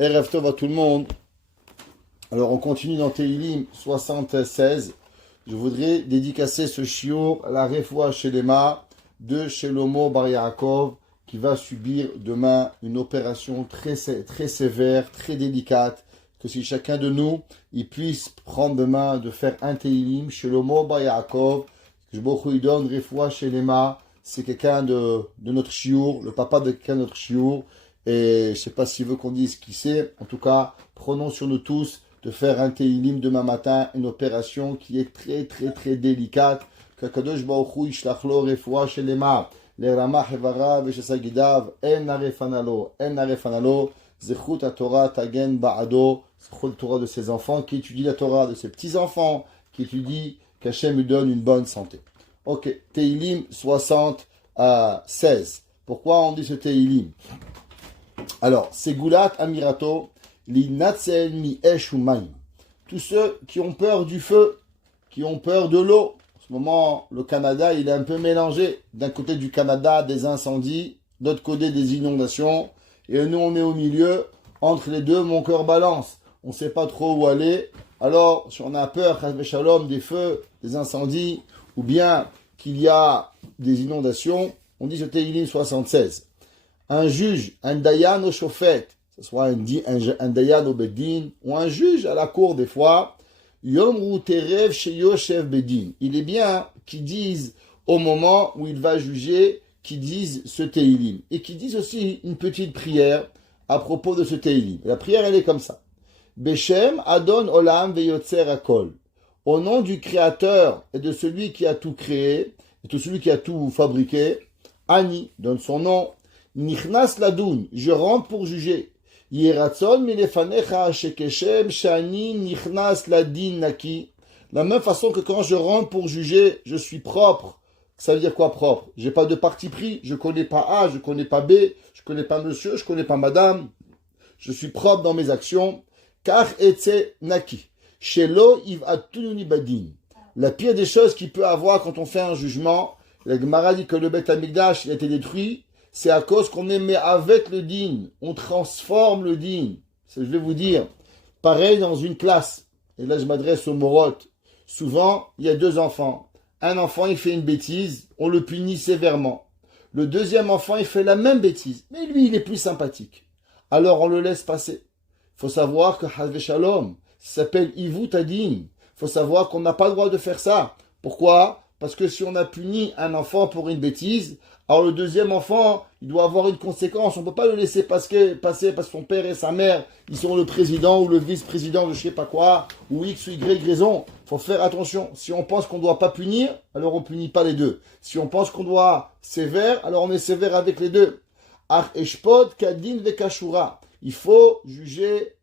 Erev Tov à tout le monde. Alors on continue dans Tehillim 76. Je voudrais dédicacer ce shiur à la Refoua Shelema de Shelomo Bar Yaakov qui va subir demain une opération très sévère, très délicate. Que si chacun de nous, il puisse prendre demain de faire un Tehillim, Shelomo Bar Yaakov, que je lui donne Refoua Shelema, c'est quelqu'un de notre shiur, le papa de quelqu'un de notre shiur. Et je ne sais pas s'il veut qu'on dise qui c'est. En tout cas, prenons sur nous tous de faire un Tehillim demain matin, une opération qui est très délicate. Qu'Akadosh Baruch Hu yishlach lo refoua shelema, lerama hevara v'shasagidav, en narefanalo, zechut HaTorah tagen ba'ado, zechut Torah de ses enfants, qui étudie la Torah, de ses petits-enfants, qui étudie qu'Hachem lui donne une bonne santé. Ok, Tehillim 76. Pourquoi on dit ce Tehillim? Alors, c'est Goulat Amirato, li Natzel mi Esh Umayim. Tous ceux qui ont peur du feu, qui ont peur de l'eau. En ce moment, le Canada, il est un peu mélangé. D'un côté du Canada, des incendies, de l'autre côté, des inondations. Et nous, on est au milieu. Entre les deux, mon cœur balance. On ne sait pas trop où aller. Alors, si on a peur, Chas v'Shalom, des feux, des incendies, ou bien qu'il y a des inondations, on dit ce Tehillim 76. Un juge, un dayan au chauffette, que ce soit un dayan au bedin, ou un juge à la cour des fois, yom ru terev sheyoshev bedin. Il est bien qu'ils disent au moment où il va juger, qu'ils disent ce Tehillim. Et qu'ils disent aussi une petite prière à propos de ce Tehillim. La prière, elle est comme ça. Beshem Adon Olam veyotzer Akol. Au nom du Créateur et de celui qui a tout créé, et de celui qui a tout fabriqué, Ani, donne son nom, Nichnas Ladoun, je rentre pour juger. Yeratzon milefanecha shekeshem shani nichnas ladin naki. La même façon que quand je rentre pour juger, je suis propre. Ça veut dire quoi propre? J'ai pas de parti pris, je connais pas A, je connais pas B, je connais pas monsieur, je connais pas madame. Je suis propre dans mes actions. Car etze naki. Shelo ivatununi badin. La pire des choses qu'il peut avoir quand on fait un jugement, la Gemara dit que le Beth Amikdash il a été détruit. C'est à cause qu'on est avec le din. On transforme le din. Je vais vous dire, pareil dans une classe. Et là, je m'adresse aux morotes. Souvent, il y a deux enfants. Un enfant, il fait une bêtise. On le punit sévèrement. Le deuxième enfant, il fait la même bêtise. Mais lui, il est plus sympathique. Alors, on le laisse passer. Il faut savoir que Chas Shalom, ça s'appelle Ivut Adin. Il faut savoir qu'on n'a pas le droit de faire ça. Pourquoi? Parce que si on a puni un enfant pour une bêtise, alors le deuxième enfant, il doit avoir une conséquence. On ne peut pas le laisser passer parce que son père et sa mère, ils sont le président ou le vice-président de je sais pas quoi, ou X ou Y raison. Il faut faire attention. Si on pense qu'on ne doit pas punir, alors on ne punit pas les deux. Si on pense qu'on doit sévère, alors on est sévère avec les deux. Ach eshpot kadin vekashura. Il faut juger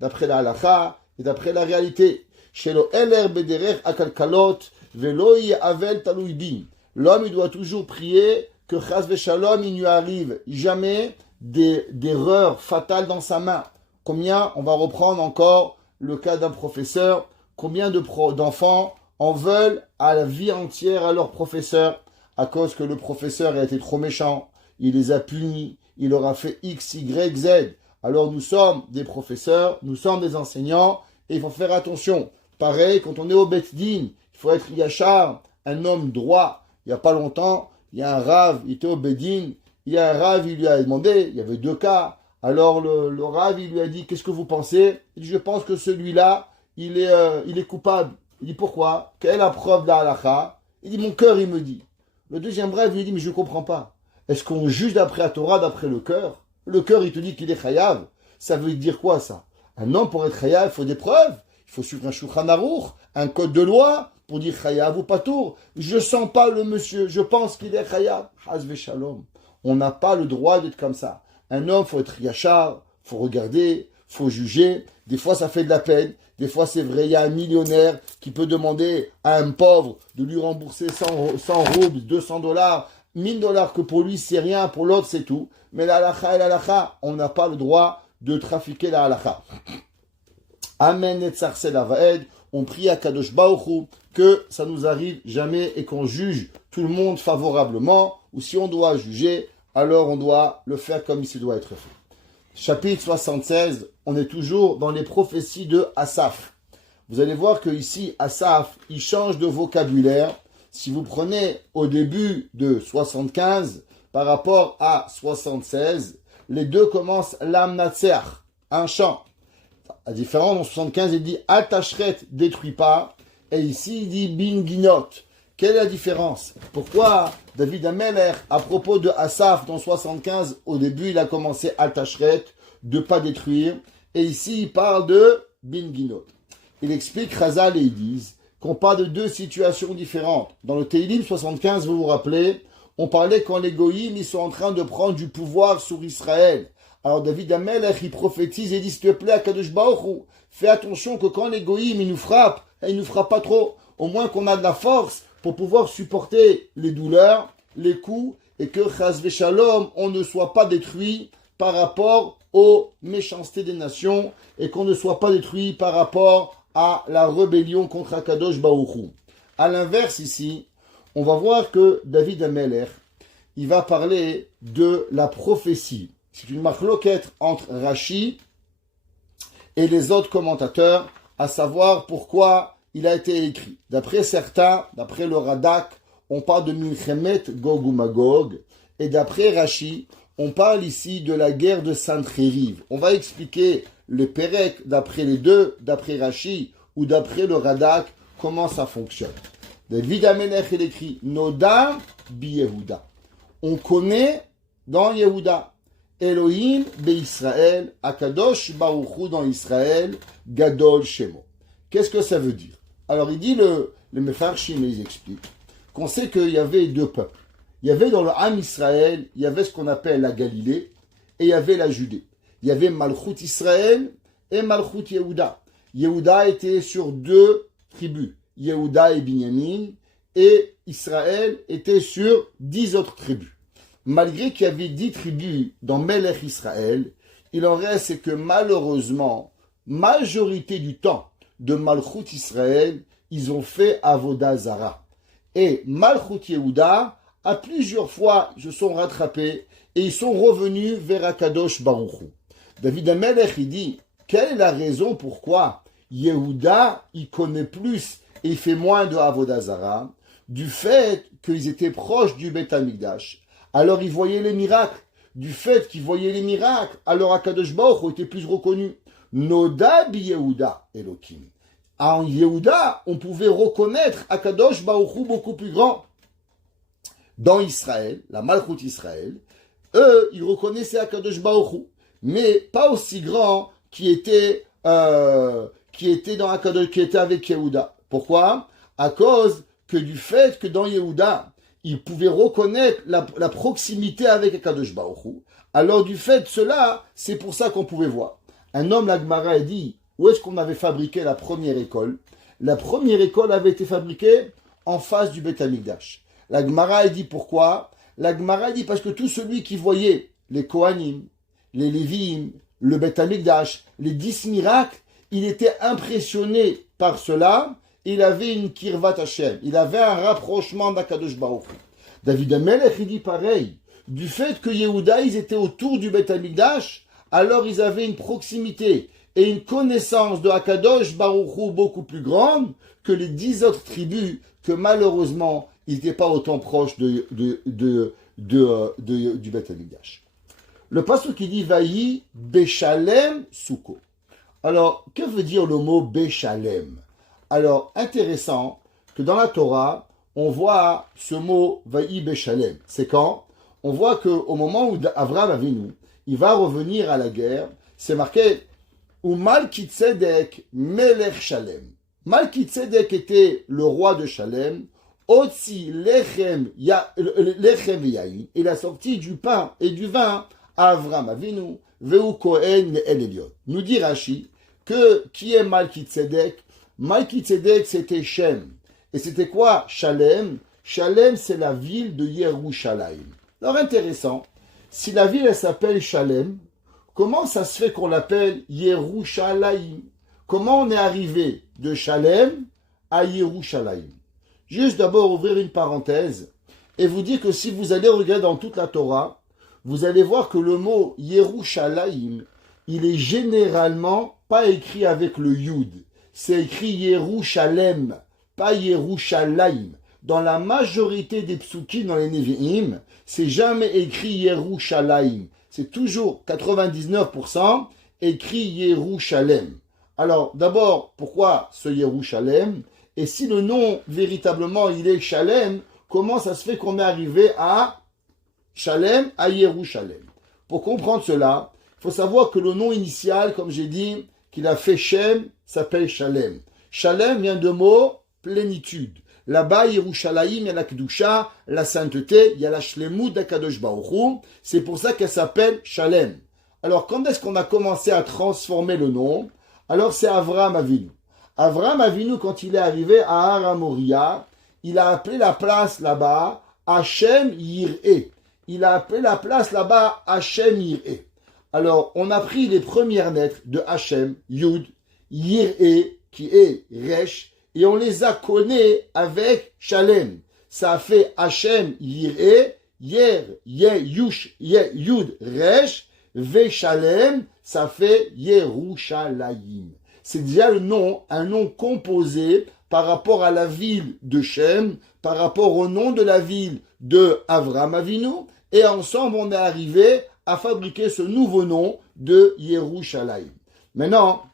d'après la halakha et d'après la réalité. Shelo eler bederer akalkalot velo avel talui bin. L'homme, il doit toujours prier que Chas v'Shalom, il ne lui arrive jamais d'erreurs fatales dans sa main. Combien, on va reprendre encore le cas d'un professeur, combien d'enfants en veulent à la vie entière à leur professeur à cause que le professeur a été trop méchant, il les a punis, il leur a fait X, Y, Z. Alors nous sommes des professeurs, nous sommes des enseignants, et il faut faire attention. Pareil, quand on est au Bet Din, il faut être yachar, un homme droit. Il n'y a pas longtemps, il y a un Rav, il était au Bedin, il y a un Rav, il lui a demandé, il y avait deux cas. Alors le Rav, il lui a dit, qu'est-ce que vous pensez? Il dit, je pense que celui-là, il est coupable. Il dit, pourquoi? Quelle est la preuve de la halakha? Il dit, mon cœur, il me dit. Le deuxième Rav, il lui dit, mais je ne comprends pas. Est-ce qu'on juge d'après la Torah, d'après le cœur? Le cœur, il te dit qu'il est chayav. Ça veut dire quoi, ça? Un homme, pour être chayav, il faut des preuves. Il faut suivre un Shulchan Aruch, un code de loi, pour dire chayav ou patour. Je sens pas le monsieur, je pense qu'il est chayav. Chas v'Shalom. On n'a pas le droit d'être comme ça. Un homme, faut être yachar, faut regarder, faut juger. Des fois, ça fait de la peine. Des fois, c'est vrai, il y a un millionnaire qui peut demander à un pauvre de lui rembourser 100 roubles, 200 dollars, 1000 dollars, que pour lui, c'est rien, pour l'autre, c'est tout. Mais la halakha et la halakha, on n'a pas le droit de trafiquer la halakha. Amen et tzarsel avaed. On prie à Kadosh Baruch Hu que ça nous arrive jamais et qu'on juge tout le monde favorablement, ou si on doit juger, alors on doit le faire comme il se doit être fait. chapitre 76, on est toujours dans les prophéties de Asaph. Vous allez voir que ici, Asaph, il change de vocabulaire. Si vous prenez au début de 75 par rapport à 76, les deux commencent l'amnatser, un chant. À différent, dans 75, il dit Altashret, détruis pas. Et ici, il dit Binginot. Quelle est la différence? Pourquoi David Ameler, à propos de Asaph, dans 75, au début, il a commencé Altashret, de pas détruire. Et ici, il parle de Binginot. Il explique, Chazal, et ils disent qu'on parle de deux situations différentes. Dans le Teilim 75, vous vous rappelez, on parlait quand les Goïms, ils sont en train de prendre du pouvoir sur Israël. Alors David Amelech, il prophétise et dit, s'il te plaît, Akadosh Baruch Hu, fais attention que quand les Goïms, ils nous frappent, ils ne nous frappent pas trop. Au moins qu'on a de la force pour pouvoir supporter les douleurs, les coups, et que, Chas Veshalom, on ne soit pas détruit par rapport aux méchancetés des nations, et qu'on ne soit pas détruit par rapport à la rébellion contre Akadosh Baruch Hu. À l'inverse ici, on va voir que David Amelech, il va parler de la prophétie. C'est une marloquette entre Rashi et les autres commentateurs, à savoir pourquoi il a été écrit. D'après certains, d'après le Radak, on parle de Milchemet Gog ou Magog, et d'après Rashi, on parle ici de la guerre de Sancheriv. On va expliquer le Pérec d'après les deux, d'après Rashi ou d'après le Radak, comment ça fonctionne. David Amelech, il écrit Noda bi Yehuda. On connaît dans Yehuda. Elohim be Israël, Akadosh Baruch Hu dans Israël, Gadol Shemo. Qu'est-ce que ça veut dire? Alors il dit le Mefarshim, ils expliquent qu'on sait qu'il y avait deux peuples. Il y avait dans le Ham Israël, il y avait ce qu'on appelle la Galilée, et il y avait la Judée. Il y avait Malchut Israël et Malchut Yehuda. Yehuda était sur deux tribus, Yehuda et Binyamin, et Israël était sur 10 autres tribus. Malgré qu'il y avait 10 tribus dans Melech Israël, il en reste que malheureusement, majorité du temps de Malchut Israël, ils ont fait Avodah Zara. Et Malchut Yehuda, à plusieurs fois, ils se sont rattrapés et ils sont revenus vers Akadosh Baruch Hu. David Amelech, il dit, quelle est la raison pourquoi Yehuda, il connaît plus et il fait moins de Avodah Zara? Du fait qu'ils étaient proches du Beth Amikdash. Alors ils voyaient les miracles. Du fait qu'ils voyaient les miracles, alors Akadosh Baruch Hu était plus reconnu. Noda bi Yehuda Elokim. En Yehuda, on pouvait reconnaître Akadosh Baruch Hu beaucoup plus grand. Dans Israël, la Malchut Israël, eux, ils reconnaissaient Akadosh Baruch Hu, mais pas aussi grand qui était dans Akadosh, qui était avec Yehuda. Pourquoi? À cause que du fait que dans Yehuda, ils pouvaient reconnaître la proximité avec Akadosh Baruch Hu. Alors du fait de cela, c'est pour ça qu'on pouvait voir. Un homme, la Gemara, a dit, où est-ce qu'on avait fabriqué la première école? La première école avait été fabriquée en face du Beth Amikdash. La Gemara a dit pourquoi? La Gemara a dit parce que tout celui qui voyait les Kohanim, les Lévim, le Beth Amikdash, les 10 miracles, il était impressionné par cela. Il avait une kirvat Hashem. Il avait un rapprochement d'Akadosh Baruch Hu. David Amelech, il dit pareil. Du fait que Yehuda, ils étaient autour du Beth Amikdash, alors ils avaient une proximité et une connaissance de Akadosh Baruch Hu beaucoup plus grande que les 10 autres tribus que malheureusement, ils n'étaient pas autant proches du Beth Amikdash. Le passage qui dit Vayi Beshalem Suko. Alors, que veut dire le mot Beshalem? Alors, intéressant que dans la Torah, on voit ce mot Vayi Beshalem. C'est quand? On voit qu'au moment où Avraham Avinu, il va revenir à la guerre, c'est marqué ou Malkitzedek Melech Shalem. Malkitzedek était le roi de Shalem. Otsi Lechem Yain. Il a sorti du pain et du vin à Avraham Avinu. Veu Kohen El Eliot. Nous dit Rashi que qui est Malkitzedek? Malkitzedek c'était Shem. Et c'était quoi Shalem? Shalem c'est la ville de Yerushalayim. Alors intéressant, si la ville elle s'appelle Shalem, comment ça se fait qu'on l'appelle Yerushalayim? Comment on est arrivé de Shalem à Yerushalayim? Juste d'abord ouvrir une parenthèse et vous dire que si vous allez regarder dans toute la Torah, vous allez voir que le mot Yerushalayim, il est généralement pas écrit avec le Yud. C'est écrit Yerushalem, pas Yerushalayim. Dans la majorité des psukim dans les Nevi'im, c'est jamais écrit Yerushalayim. C'est toujours 99% écrit Yerushalem. Alors, d'abord, pourquoi ce Yerushalem? Et si le nom, véritablement, il est Shalem, comment ça se fait qu'on est arrivé à Shalem, à Yerushalem? Pour comprendre cela, il faut savoir que le nom initial, comme j'ai dit, qu'il a fait Shem, s'appelle Shalem. Shalem vient de mot plénitude. Là-bas, Yerushalayim, il y a la Kedusha, la sainteté, il y a la Shlemut d'Akadosh Baruch Hu. C'est pour ça qu'elle s'appelle Shalem. Alors, quand est-ce qu'on a commencé à transformer le nom? Alors, c'est Avraham Avinu. Avraham Avinu, quand il est arrivé à Har HaMoriah, il a appelé la place là-bas Hashem Yir'eh. Il a appelé la place là-bas Hashem Yir'eh. Alors, on a pris les premières lettres de Hashem, Yud, Yir'eh, qui est Resh, et on les a connées avec Shalem. Ça a fait Hashem Yir'eh, Yer, Yush, Yud, Resh, Ve Shalem, ça fait Yerushalayim. C'est déjà le nom, un nom composé par rapport à la ville de Shem, par rapport au nom de la ville de Avraham Avinu, et ensemble on est arrivé à fabriquer ce nouveau nom de Yerushalayim. Maintenant,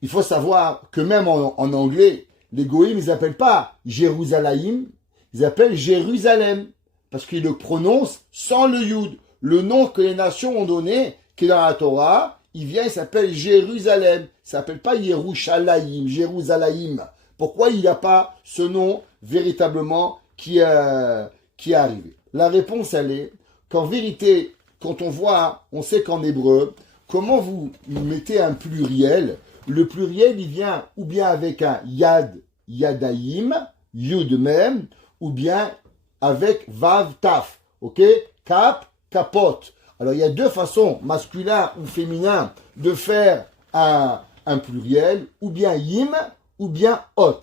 il faut savoir que même en anglais, les goïms, ils n'appellent pas Jérusalem, ils appellent Jérusalem, parce qu'ils le prononcent sans le Yud. Le nom que les nations ont donné, qui est dans la Torah, il s'appelle Jérusalem. Il ne s'appelle pas Yerushalayim, Jérusalem. Pourquoi il n'y a pas ce nom véritablement qui est arrivé? La réponse, elle est qu'en vérité, quand on voit, on sait qu'en hébreu, comment vous mettez un pluriel? Le pluriel, il vient ou bien avec un yad, yadaïm, yud même, ou bien avec vav, taf, ok? Cap, capote. Alors, il y a deux façons, masculin ou féminin, de faire un pluriel, ou bien yim, ou bien hot.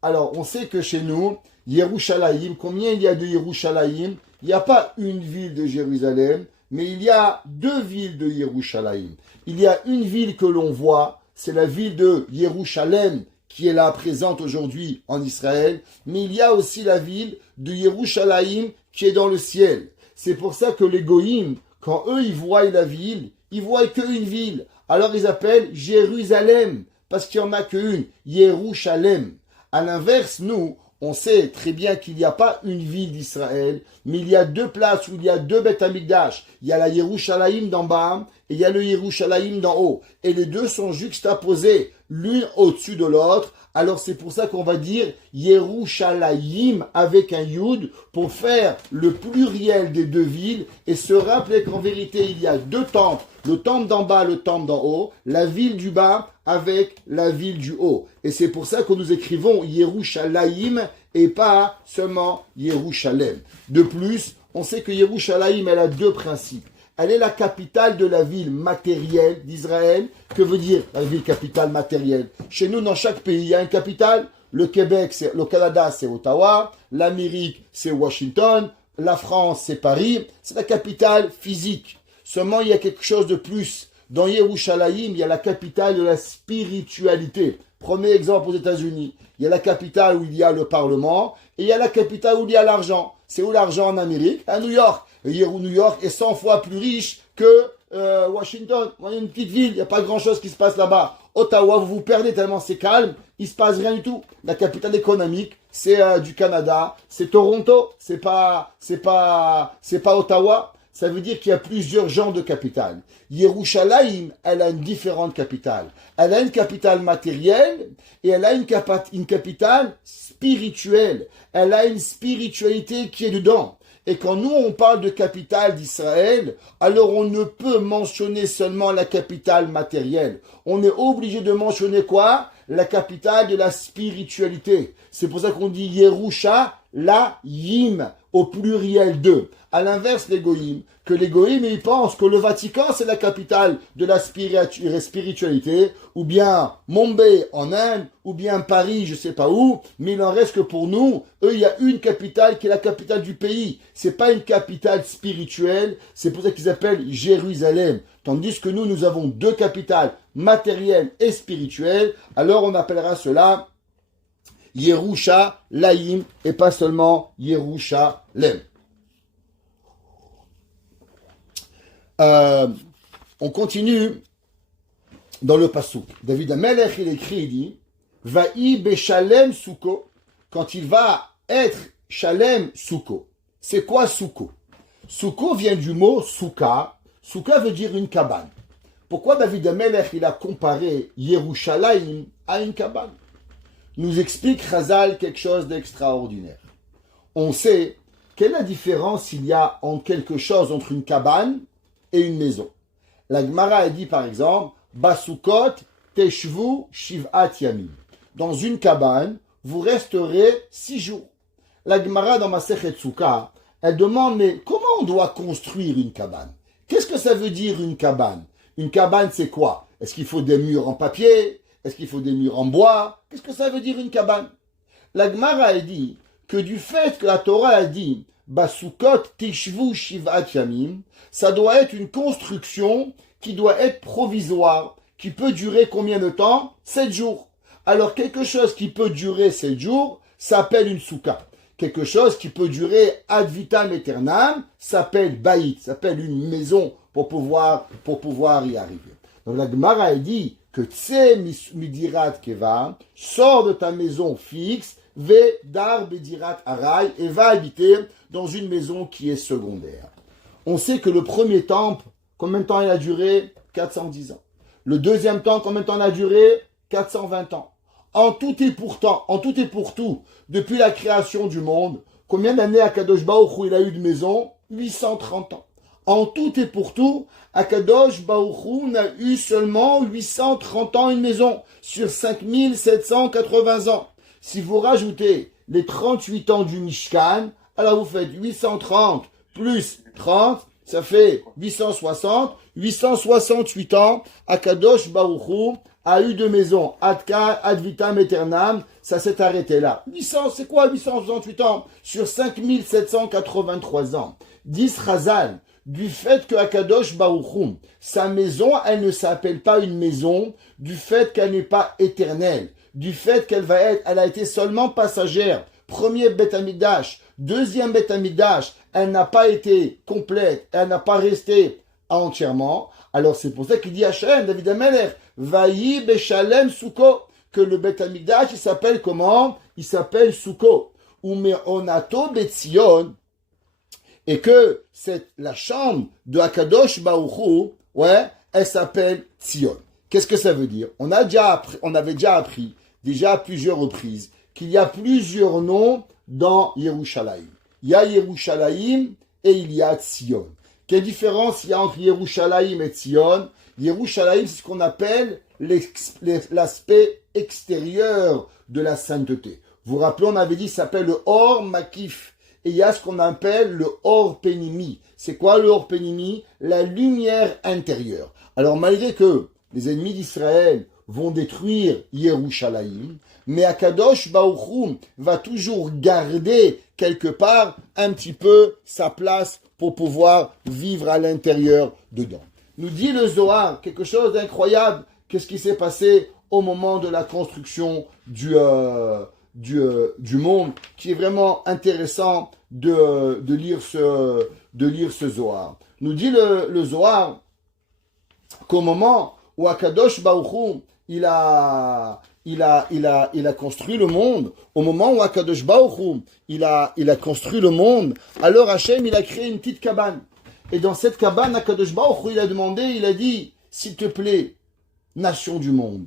Alors, on sait que chez nous, Yerushalayim, combien il y a de Yerushalayim? Il n'y a pas une ville de Jérusalem, mais il y a deux villes de Yerushalayim. Il y a une ville que l'on voit, c'est la ville de Yerushalem, qui est là présente aujourd'hui en Israël, mais il y a aussi la ville de Yerushalayim qui est dans le ciel. C'est pour ça que les goïms, quand eux ils voient la ville, ils voient qu'une ville. Alors ils appellent Jérusalem, parce qu'il n'y en a qu'une, Yerushalem. À l'inverse, nous, on sait très bien qu'il n'y a pas une ville d'Israël, mais il y a deux places où il y a deux Beth Amikdash. Il y a la Yerushalayim d'en bas et il y a le Yerushalayim d'en haut. Et les deux sont juxtaposés, l'une au-dessus de l'autre. Alors c'est pour ça qu'on va dire Yerushalayim avec un Yud pour faire le pluriel des deux villes et se rappeler qu'en vérité il y a deux temples, le temple d'en bas, le temple d'en haut, la ville du bas avec la ville du haut. Et c'est pour ça que nous écrivons Yerushalayim et pas seulement Yerushalem. De plus, on sait que Yerushalayim elle a deux principes. Elle est la capitale de la ville matérielle d'Israël. Que veut dire la ville capitale matérielle? Chez nous, dans chaque pays, il y a une capitale. Le Québec, le Canada, c'est Ottawa. L'Amérique, c'est Washington. La France, c'est Paris. C'est la capitale physique. Seulement, il y a quelque chose de plus. Dans Yerushalayim, il y a la capitale de la spiritualité. Premier exemple aux États-Unis. Il y a la capitale où il y a le Parlement. Et il y a la capitale où il y a l'argent. C'est où l'argent en Amérique? À New York. New York est 100 fois plus riche que Washington. Il y a une petite ville, il n'y a pas grand-chose qui se passe là-bas. Ottawa, vous vous perdez tellement c'est calme, il ne se passe rien du tout. La capitale économique, c'est du Canada, c'est Toronto, c'est pas Ottawa. Ça veut dire qu'il y a plusieurs genres de capitales. Yerushalayim, elle a une différente capitale. Elle a une capitale matérielle et elle a une capitale spirituelle. Elle a une spiritualité qui est dedans. Et quand nous, on parle de capitale d'Israël, alors on ne peut mentionner seulement la capitale matérielle. On est obligé de mentionner quoi? La capitale de la spiritualité. C'est pour ça qu'on dit Yerushalayim. la yim, au pluriel de. À l'inverse, les goïms, que les goïms, ils pensent que le Vatican, c'est la capitale de la spiritualité, ou bien Mumbai en Inde, ou bien Paris, je sais pas où, mais il en reste que pour nous, eux, il y a une capitale qui est la capitale du pays. C'est pas une capitale spirituelle, c'est pour ça qu'ils appellent Jérusalem. Tandis que nous avons deux capitales, matérielles et spirituelles, alors on appellera cela Yerushalayim et pas seulement Yerushalem. On continue dans le Passouk. David Amelech, il écrit, il dit, Va'i beshalem souko, quand il va être shalem souko. C'est quoi souko? Souko vient du mot souka. Souka veut dire une cabane. Pourquoi David Amelech, il a comparé Yerushalayim à une cabane? Nous explique Chazal quelque chose d'extraordinaire. On sait quelle est la différence il y a en quelque chose entre une cabane et une maison. La Gemara a dit par exemple, Basukot teshvu shiv'at yamim. Dans une cabane, vous resterez 6 jours. La Gemara dans Masechet Souka, elle demande, mais comment on doit construire une cabane? Qu'est-ce que ça veut dire une cabane? Une cabane, c'est quoi? Est-ce qu'il faut des murs en papier? Est-ce qu'il faut des murs en bois? Qu'est-ce que ça veut dire une cabane? La Gemara a dit que du fait que la Torah a dit Basukot tishvu shiv'at yamim, ça doit être une construction qui doit être provisoire, qui peut durer combien de temps? 7 jours. Alors quelque chose qui peut durer 7 jours s'appelle une souka. Quelque chose qui peut durer ad vitam aeternam s'appelle baït, s'appelle une maison pour pouvoir y arriver. Donc la Gemara a dit que tse midirat keva, sors de ta maison fixe, ve dar bedirat aray, et va habiter dans une maison qui est secondaire. On sait que le premier temple, combien de temps il a duré? 410 ans. Le deuxième temple, combien de temps il a duré? 420 ans. En tout et pour tout, depuis la création du monde, combien d'années Akadosh Baruch Hu il a eu de maison? 830 ans. En tout et pour tout, Akadosh Baruch Hu n'a eu seulement 830 ans une maison sur 5780 ans. Si vous rajoutez les 38 ans du Mishkan, alors vous faites 830 plus 30, ça fait 860. 868 ans, Akadosh Baruch Hu a eu de maison, ad vitam aeternam, ça s'est arrêté là. 800, c'est quoi 868 ans? Sur 5783 ans. 10 Chazal, du fait que Akadosh Baruch Hu, sa maison, elle ne s'appelle pas une maison, du fait qu'elle n'est pas éternelle, du fait elle a été seulement passagère. Premier Beth Amikdash, deuxième Beth Amikdash, elle n'a pas été complète, elle n'a pas resté entièrement. Alors c'est pour ça qu'il dit Hachem, David Amelech, Vaï beshalem souko, que le Beth Amikdash, il s'appelle comment? Il s'appelle souko. Ou me'onato betzion, et que la chambre de Akadosh Baruch Hu, elle s'appelle Tzion. Qu'est-ce que ça veut dire? On avait déjà appris à plusieurs reprises, qu'il y a plusieurs noms dans Yerushalayim. Il y a Yerushalayim et il y a Tzion. Quelle différence il y a entre Yerushalayim et Tzion? Yerushalayim, c'est ce qu'on appelle l'aspect extérieur de la sainteté. Vous vous rappelez, on avait dit, ça s'appelle le Or Makif. Et il y a ce qu'on appelle le Or Penimi. C'est quoi le Or Penimi? La lumière intérieure. Alors malgré que les ennemis d'Israël vont détruire Yerushalayim, mais Akadosh Baruch Hu va toujours garder quelque part un petit peu sa place pour pouvoir vivre à l'intérieur dedans. Nous dit le Zohar quelque chose d'incroyable. Qu'est-ce qui s'est passé au moment de la construction du monde, qui est vraiment intéressant de lire ce Zohar. Nous dit le Zohar qu'au moment où Akadosh Baruch Hu, il a construit le monde, au moment où Akadosh Baruch Hu, il a construit le monde, alors Hachem, il a créé une petite cabane. Et dans cette cabane, Akadosh Baruch Hu, il a demandé, il a dit, s'il te plaît, nation du monde,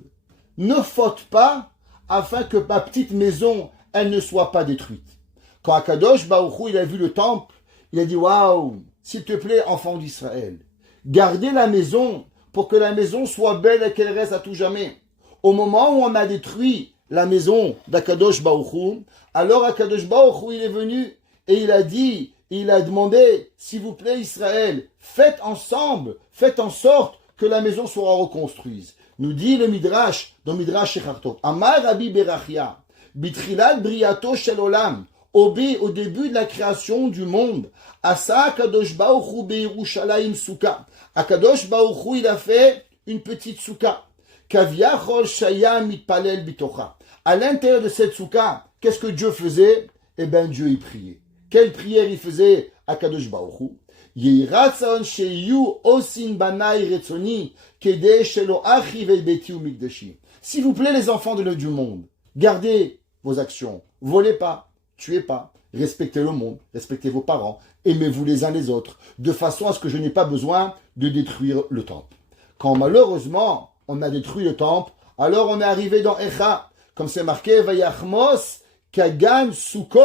ne faute pas afin que ma petite maison, elle ne soit pas détruite. Quand Akadosh Baruch Hu, il a vu le temple, il a dit, waouh, s'il te plaît, enfant d'Israël, gardez la maison pour que la maison soit belle et qu'elle reste à tout jamais. Au moment où on a détruit la maison d'Akadosh Baruch Hu, alors Akadosh Baruch Hu, il est venu et il a dit, il a demandé, s'il vous plaît Israël, faites ensemble, faites en sorte que la maison soit reconstruite. Nous dit le Midrash, dans Midrash Shechartov, Amar Rabbi Berachia, Bitrilat Briato Shel Olam, au début de la création du monde, Asa Akadosh Baruch Hu Beirushalayim Souka. Akadosh Baruch Hu, il a fait une petite souka. Kaviachol Shaya Mitpalel Bitocha. À l'intérieur de cette souka, qu'est-ce que Dieu faisait? Eh bien, Dieu y priait. Quelle prière il faisait à Kadosh Baruch Hu? Yiratzon sheyu osin banai retzoni kede shelo achi ve'beti u'mikdashi. S'il vous plaît, les enfants du monde, gardez vos actions. Volez pas, tuez pas, respectez le monde, respectez vos parents, aimez-vous les uns les autres, de façon à ce que je n'ai pas besoin de détruire le temple. Quand malheureusement, on a détruit le temple, alors on est arrivé dans Echa, comme c'est marqué, Vayachmos kagan suko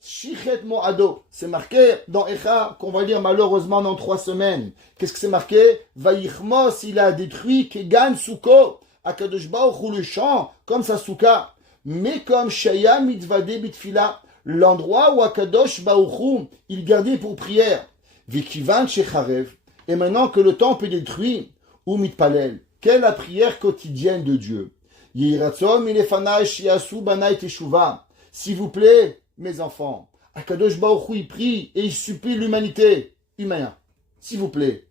shichet moado. C'est marqué dans Echa, qu'on va lire malheureusement dans 3 semaines. Qu'est-ce que c'est marqué? Vayachmos, il a détruit kagan suko, Akadosh Baruch Hu le champ, comme sa souka. Mais comme Shaya mitvade bitfila, l'endroit où Akadosh Baruch Hu, il gardait pour prière. Vikivan shecharev. Et maintenant que le temple est détruit, ou mitpalel, quelle est la prière quotidienne de Dieu? S'il vous plaît, mes enfants, Akadosh Baruch Hu, il prie et il supplie l'humanité humaine. S'il vous plaît,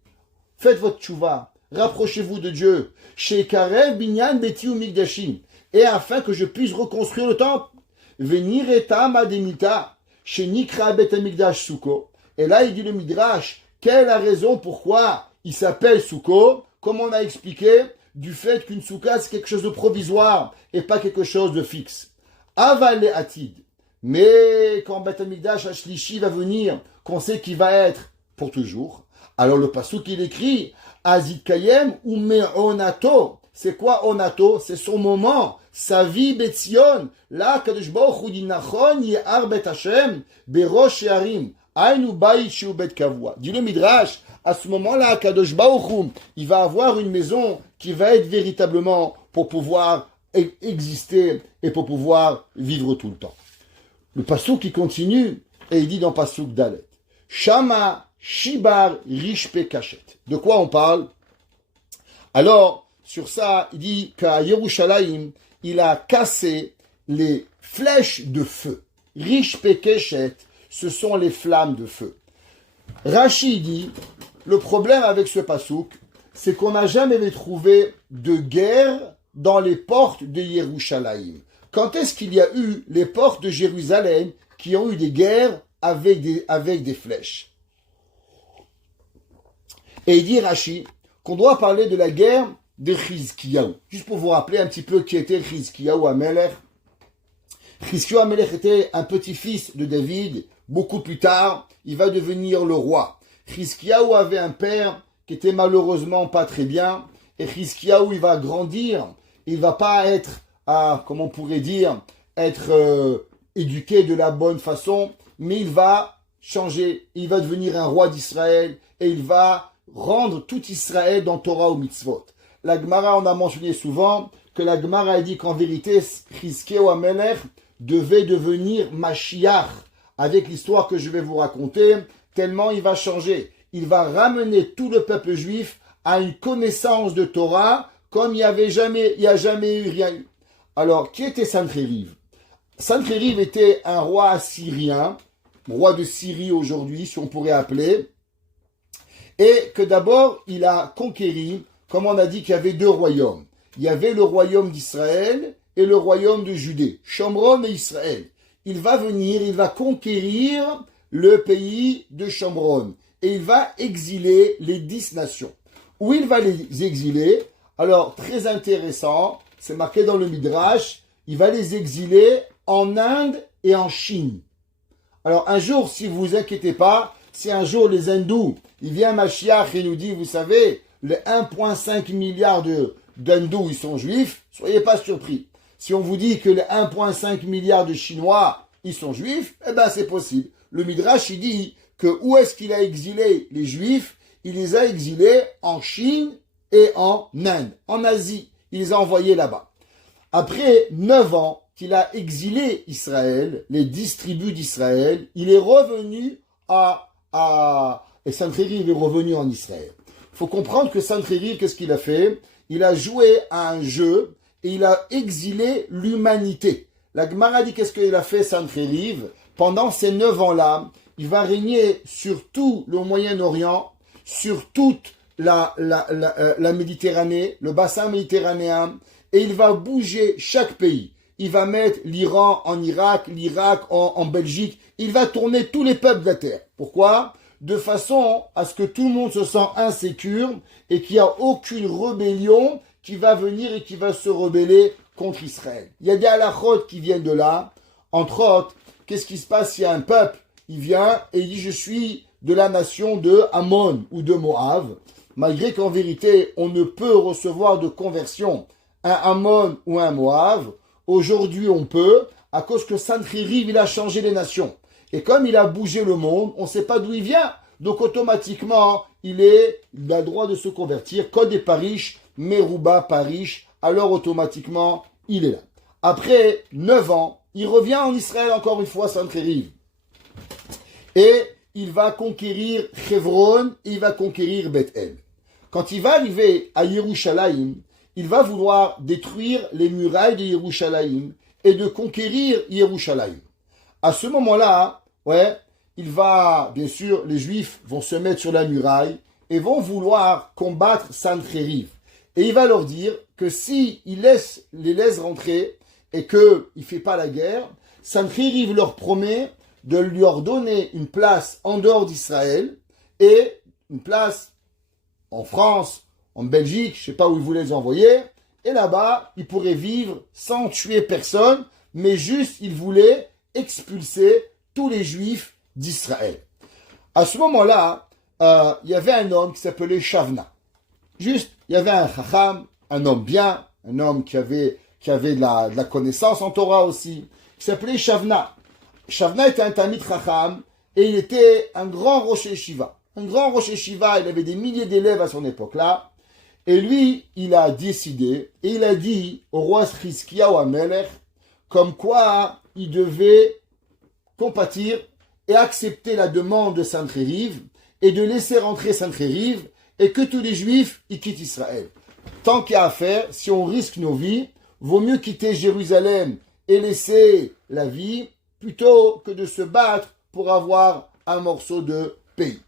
faites votre tchouva, rapprochez-vous de Dieu. Shekarev binyan beti umikdashim, et afin que je puisse reconstruire le temple. Venir etam ademita, shenikra bet amikdash suko. Et là, il dit le Midrash, quelle est la raison pourquoi il s'appelle Souko? Comme on a expliqué, du fait qu'une souka, c'est quelque chose de provisoire et pas quelque chose de fixe. Aval et atid. Mais quand Beth Amikdash Ashlishi va venir, qu'on sait qu'il va être pour toujours, alors le pasuk il écrit Azid Kayem ou Me'onato. C'est quoi Onato? C'est son moment, sa vie Betzion. Là, Kadosh Baruch Hu dit Nachon Ye'ar Bet Hashem Berosh She'arim. Ainu Bayit Shu Bet Kavua. Dit le Midrash, à ce moment-là, Kadosh Baruch Hu, il va avoir une maison qui va être véritablement pour pouvoir exister et pour pouvoir vivre tout le temps. Le pasuk qui continue, et il dit dans pasuk Dalet, Shama Shibar Rishpe Kachet. De quoi on parle? Alors, sur ça, il dit qu'à Yerushalayim, il a cassé les flèches de feu. Rishpe Kachet, ce sont les flammes de feu. Rashi dit, le problème avec ce pasouk, c'est qu'on n'a jamais trouvé de guerre dans les portes de Yerushalayim. Quand est-ce qu'il y a eu les portes de Jérusalem qui ont eu des guerres avec des flèches? Et il dit Rashi qu'on doit parler de la guerre de Chizkiyahu. Juste pour vous rappeler un petit peu qui était Chizkiyahu Amelech. Chizkiyahu Amelech était un petit-fils de David. Beaucoup plus tard, il va devenir le roi. Chizkiyahu avait un père qui était malheureusement pas très bien. Et Chizkiyahu, il va grandir. Il va pas être, comment on pourrait dire, être éduqué de la bonne façon. Mais il va changer. Il va devenir un roi d'Israël. Et il va rendre tout Israël dans Torah ou Mitzvot. La Gemara, on a mentionné souvent que la Gemara a dit qu'en vérité, Chizkiyahu Amelech devait devenir Mashiach. Avec l'histoire que je vais vous raconter, tellement il va changer. Il va ramener tout le peuple juif à une connaissance de Torah comme il n'y a jamais eu rien eu. Alors, qui était Sancheriv? Sancheriv était un roi assyrien, roi de Syrie aujourd'hui, si on pourrait appeler, et que d'abord, il a conquéri, comme on a dit qu'il y avait 2 royaumes. Il y avait le royaume d'Israël et le royaume de Judée, Shomron et Israël. Il va venir, il va conquérir le pays de Shomron. Et il va exiler les 10 nations. Où il va les exiler? Alors, très intéressant, c'est marqué dans le Midrash, il va les exiler en Inde et en Chine. Alors, un jour, si vous vous inquiétez pas, si un jour les hindous, il vient Mashiach et nous dit, vous savez, les 1,5 milliard d'hindous, ils sont juifs, soyez pas surpris. Si on vous dit que les 1,5 milliard de Chinois, ils sont juifs, eh ben c'est possible. Le Midrash, il dit que où est-ce qu'il a exilé les juifs? Il les a exilés en Chine et en Inde, en Asie. Il les a envoyés là-bas. Après 9 ans qu'il a exilé Israël, les 10 tribus d'Israël, il est revenu et Sancheriv est revenu en Israël. Il faut comprendre que Sancheriv, qu'est-ce qu'il a fait? Il a joué à un jeu et il a exilé l'humanité. La Gemara dit qu'est-ce qu'il a fait Sancheriv? Pendant ces 9 ans-là, il va régner sur tout le Moyen-Orient, sur toute la Méditerranée, le bassin méditerranéen, et il va bouger chaque pays. Il va mettre l'Iran en Irak, l'Irak en Belgique. Il va tourner tous les peuples de la terre. Pourquoi? De façon à ce que tout le monde se sent insécure et qu'il n'y a aucune rébellion qui va venir et qui va se rebeller contre Israël. Il y a des halakhot qui viennent de là. Entre autres, qu'est-ce qui se passe si un peuple, il vient et il dit « Je suis de la nation de Ammon ou de Moab », malgré qu'en vérité, on ne peut recevoir de conversion un Ammon ou un Moab. Aujourd'hui, on peut, à cause que Sancheriv, il a changé les nations. Et comme il a bougé le monde, on ne sait pas d'où il vient. Donc, automatiquement, il a le droit de se convertir. Code des Parish, Merouba, Parish. Alors, automatiquement, il est là. Après 9 ans, il revient en Israël encore une fois, Sancheriv. Et il va conquérir Hebron et il va conquérir Beth-El. Quand il va arriver à Yerushalayim, il va vouloir détruire les murailles de Yerushalayim et de conquérir Yerushalayim. À ce moment-là, il va, bien sûr, les Juifs vont se mettre sur la muraille et vont vouloir combattre Sancheriv. Et il va leur dire que si il les laisse rentrer et qu'il ne fait pas la guerre, Sancheriv leur promet de leur donner une place en dehors d'Israël et une place en France, en Belgique, je ne sais pas où il voulait les envoyer, et là-bas, ils pourraient vivre sans tuer personne, mais juste, ils voulaient expulser tous les Juifs d'Israël. À ce moment-là, il y avait un homme qui s'appelait Shavna. Juste, il y avait un chacham, un homme bien, un homme qui avait de la connaissance en Torah aussi, qui s'appelait Shavna. Shavna était un Talmid chacham, et il était un grand rocher Yeshiva. Un grand rocher Yeshiva, il avait des milliers d'élèves à son époque-là. Et lui, il a décidé, et il a dit au roi Chizkiyahu HaMelech, comme quoi il devait compatir et accepter la demande de Sancheriv, et de laisser rentrer Sancheriv, et que tous les Juifs, ils quittent Israël. Tant qu'il y a à faire, si on risque nos vies, vaut mieux quitter Jérusalem et laisser la vie, plutôt que de se battre pour avoir un morceau de pays.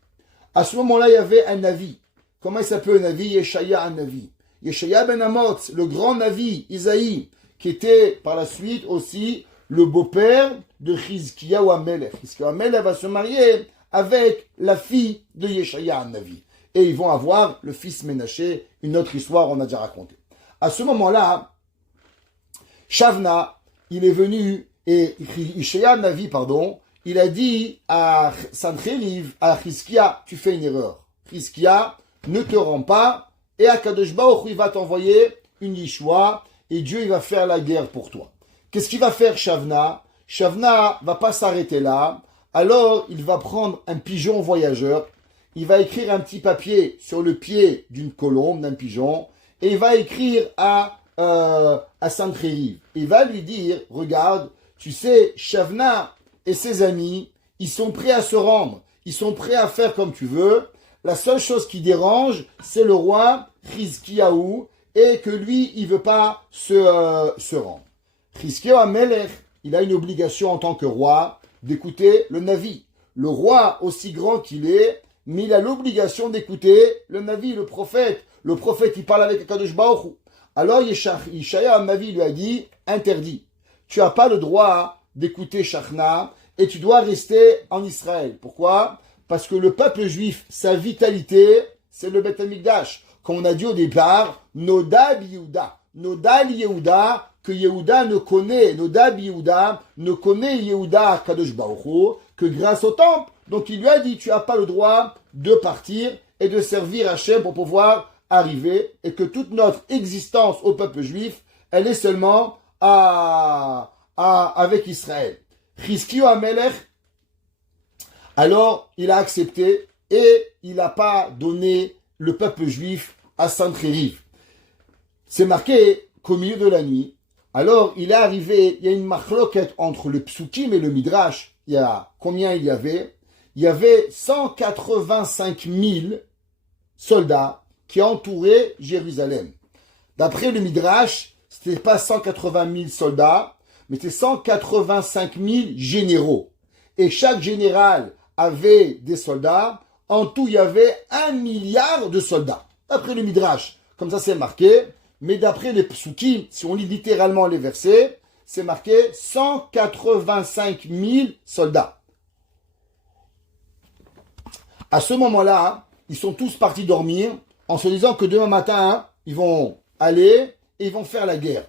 À ce moment-là, il y avait un Navi. Comment il s'appelle un Navi? Yeshaya un Navi. Yeshaya ben Amoz, le grand Navi, Isaïe, qui était par la suite aussi le beau-père de Chizkiyahu HaMelech. Chizkiyahu HaMelech va se marier avec la fille de Yeshaya un Navi. Et ils vont avoir le fils Ménaché, une autre histoire, on a déjà raconté. À ce moment-là, Shavna, il est venu, et Yeshaya Navi, il a dit à Sancheriv, à Chizkiya, tu fais une erreur. Chizkiya, ne te rends pas, et Akadosh Baruch Hu, il va t'envoyer une Yeshua, et Dieu, il va faire la guerre pour toi. Qu'est-ce qu'il va faire Shavna? Shavna va pas s'arrêter là, alors il va prendre un pigeon voyageur, il va écrire un petit papier sur le pied d'une colombe, d'un pigeon, et il va écrire à Sancheriv. Il va lui dire, regarde, tu sais, Shavna et ses amis, ils sont prêts à se rendre, ils sont prêts à faire comme tu veux. La seule chose qui dérange, c'est le roi Chizkiyahu, et que lui, il ne veut pas se rendre. Chizkiyahu HaMelech, il a une obligation en tant que roi d'écouter le Navi. Le roi, aussi grand qu'il est, mais il a l'obligation d'écouter le Navi, le prophète. Le prophète, il parle avec Akadosh Baruch Hu. Alors Yeshaya Navi lui a dit, interdit. Tu n'as pas le droit d'écouter Shachna et tu dois rester en Israël. Pourquoi? Parce que le peuple juif, sa vitalité, c'est le Beth Amikdash. Comme on a dit au départ, Nodab Yehuda. Nodal Yehuda, que Yehuda ne connaît, Nodab Yehuda ne connaît Yehuda Kadosh Baruch Hu que grâce au temple. Donc il lui a dit, tu n'as pas le droit de partir et de servir Hachem pour pouvoir arriver, et que toute notre existence au peuple juif, elle est seulement avec Israël. Chizkiyahu HaMelech, alors il a accepté et il n'a pas donné le peuple juif à Sancheriv. C'est marqué qu'au milieu de la nuit, Alors, il est arrivé, il y a une machloket entre le psukim et le midrash. Il y a combien il y avait? Il y avait 185 000 soldats qui entouraient Jérusalem. D'après le midrash, c'était pas 180 000 soldats, mais c'était 185 000 généraux. Et chaque général avait des soldats. En tout, il y avait 1 milliard de soldats. D'après le midrash, comme ça c'est marqué. Mais d'après les psukim, si on lit littéralement les versets, c'est marqué 185 000 soldats. À ce moment-là, ils sont tous partis dormir en se disant que demain matin, ils vont aller et ils vont faire la guerre.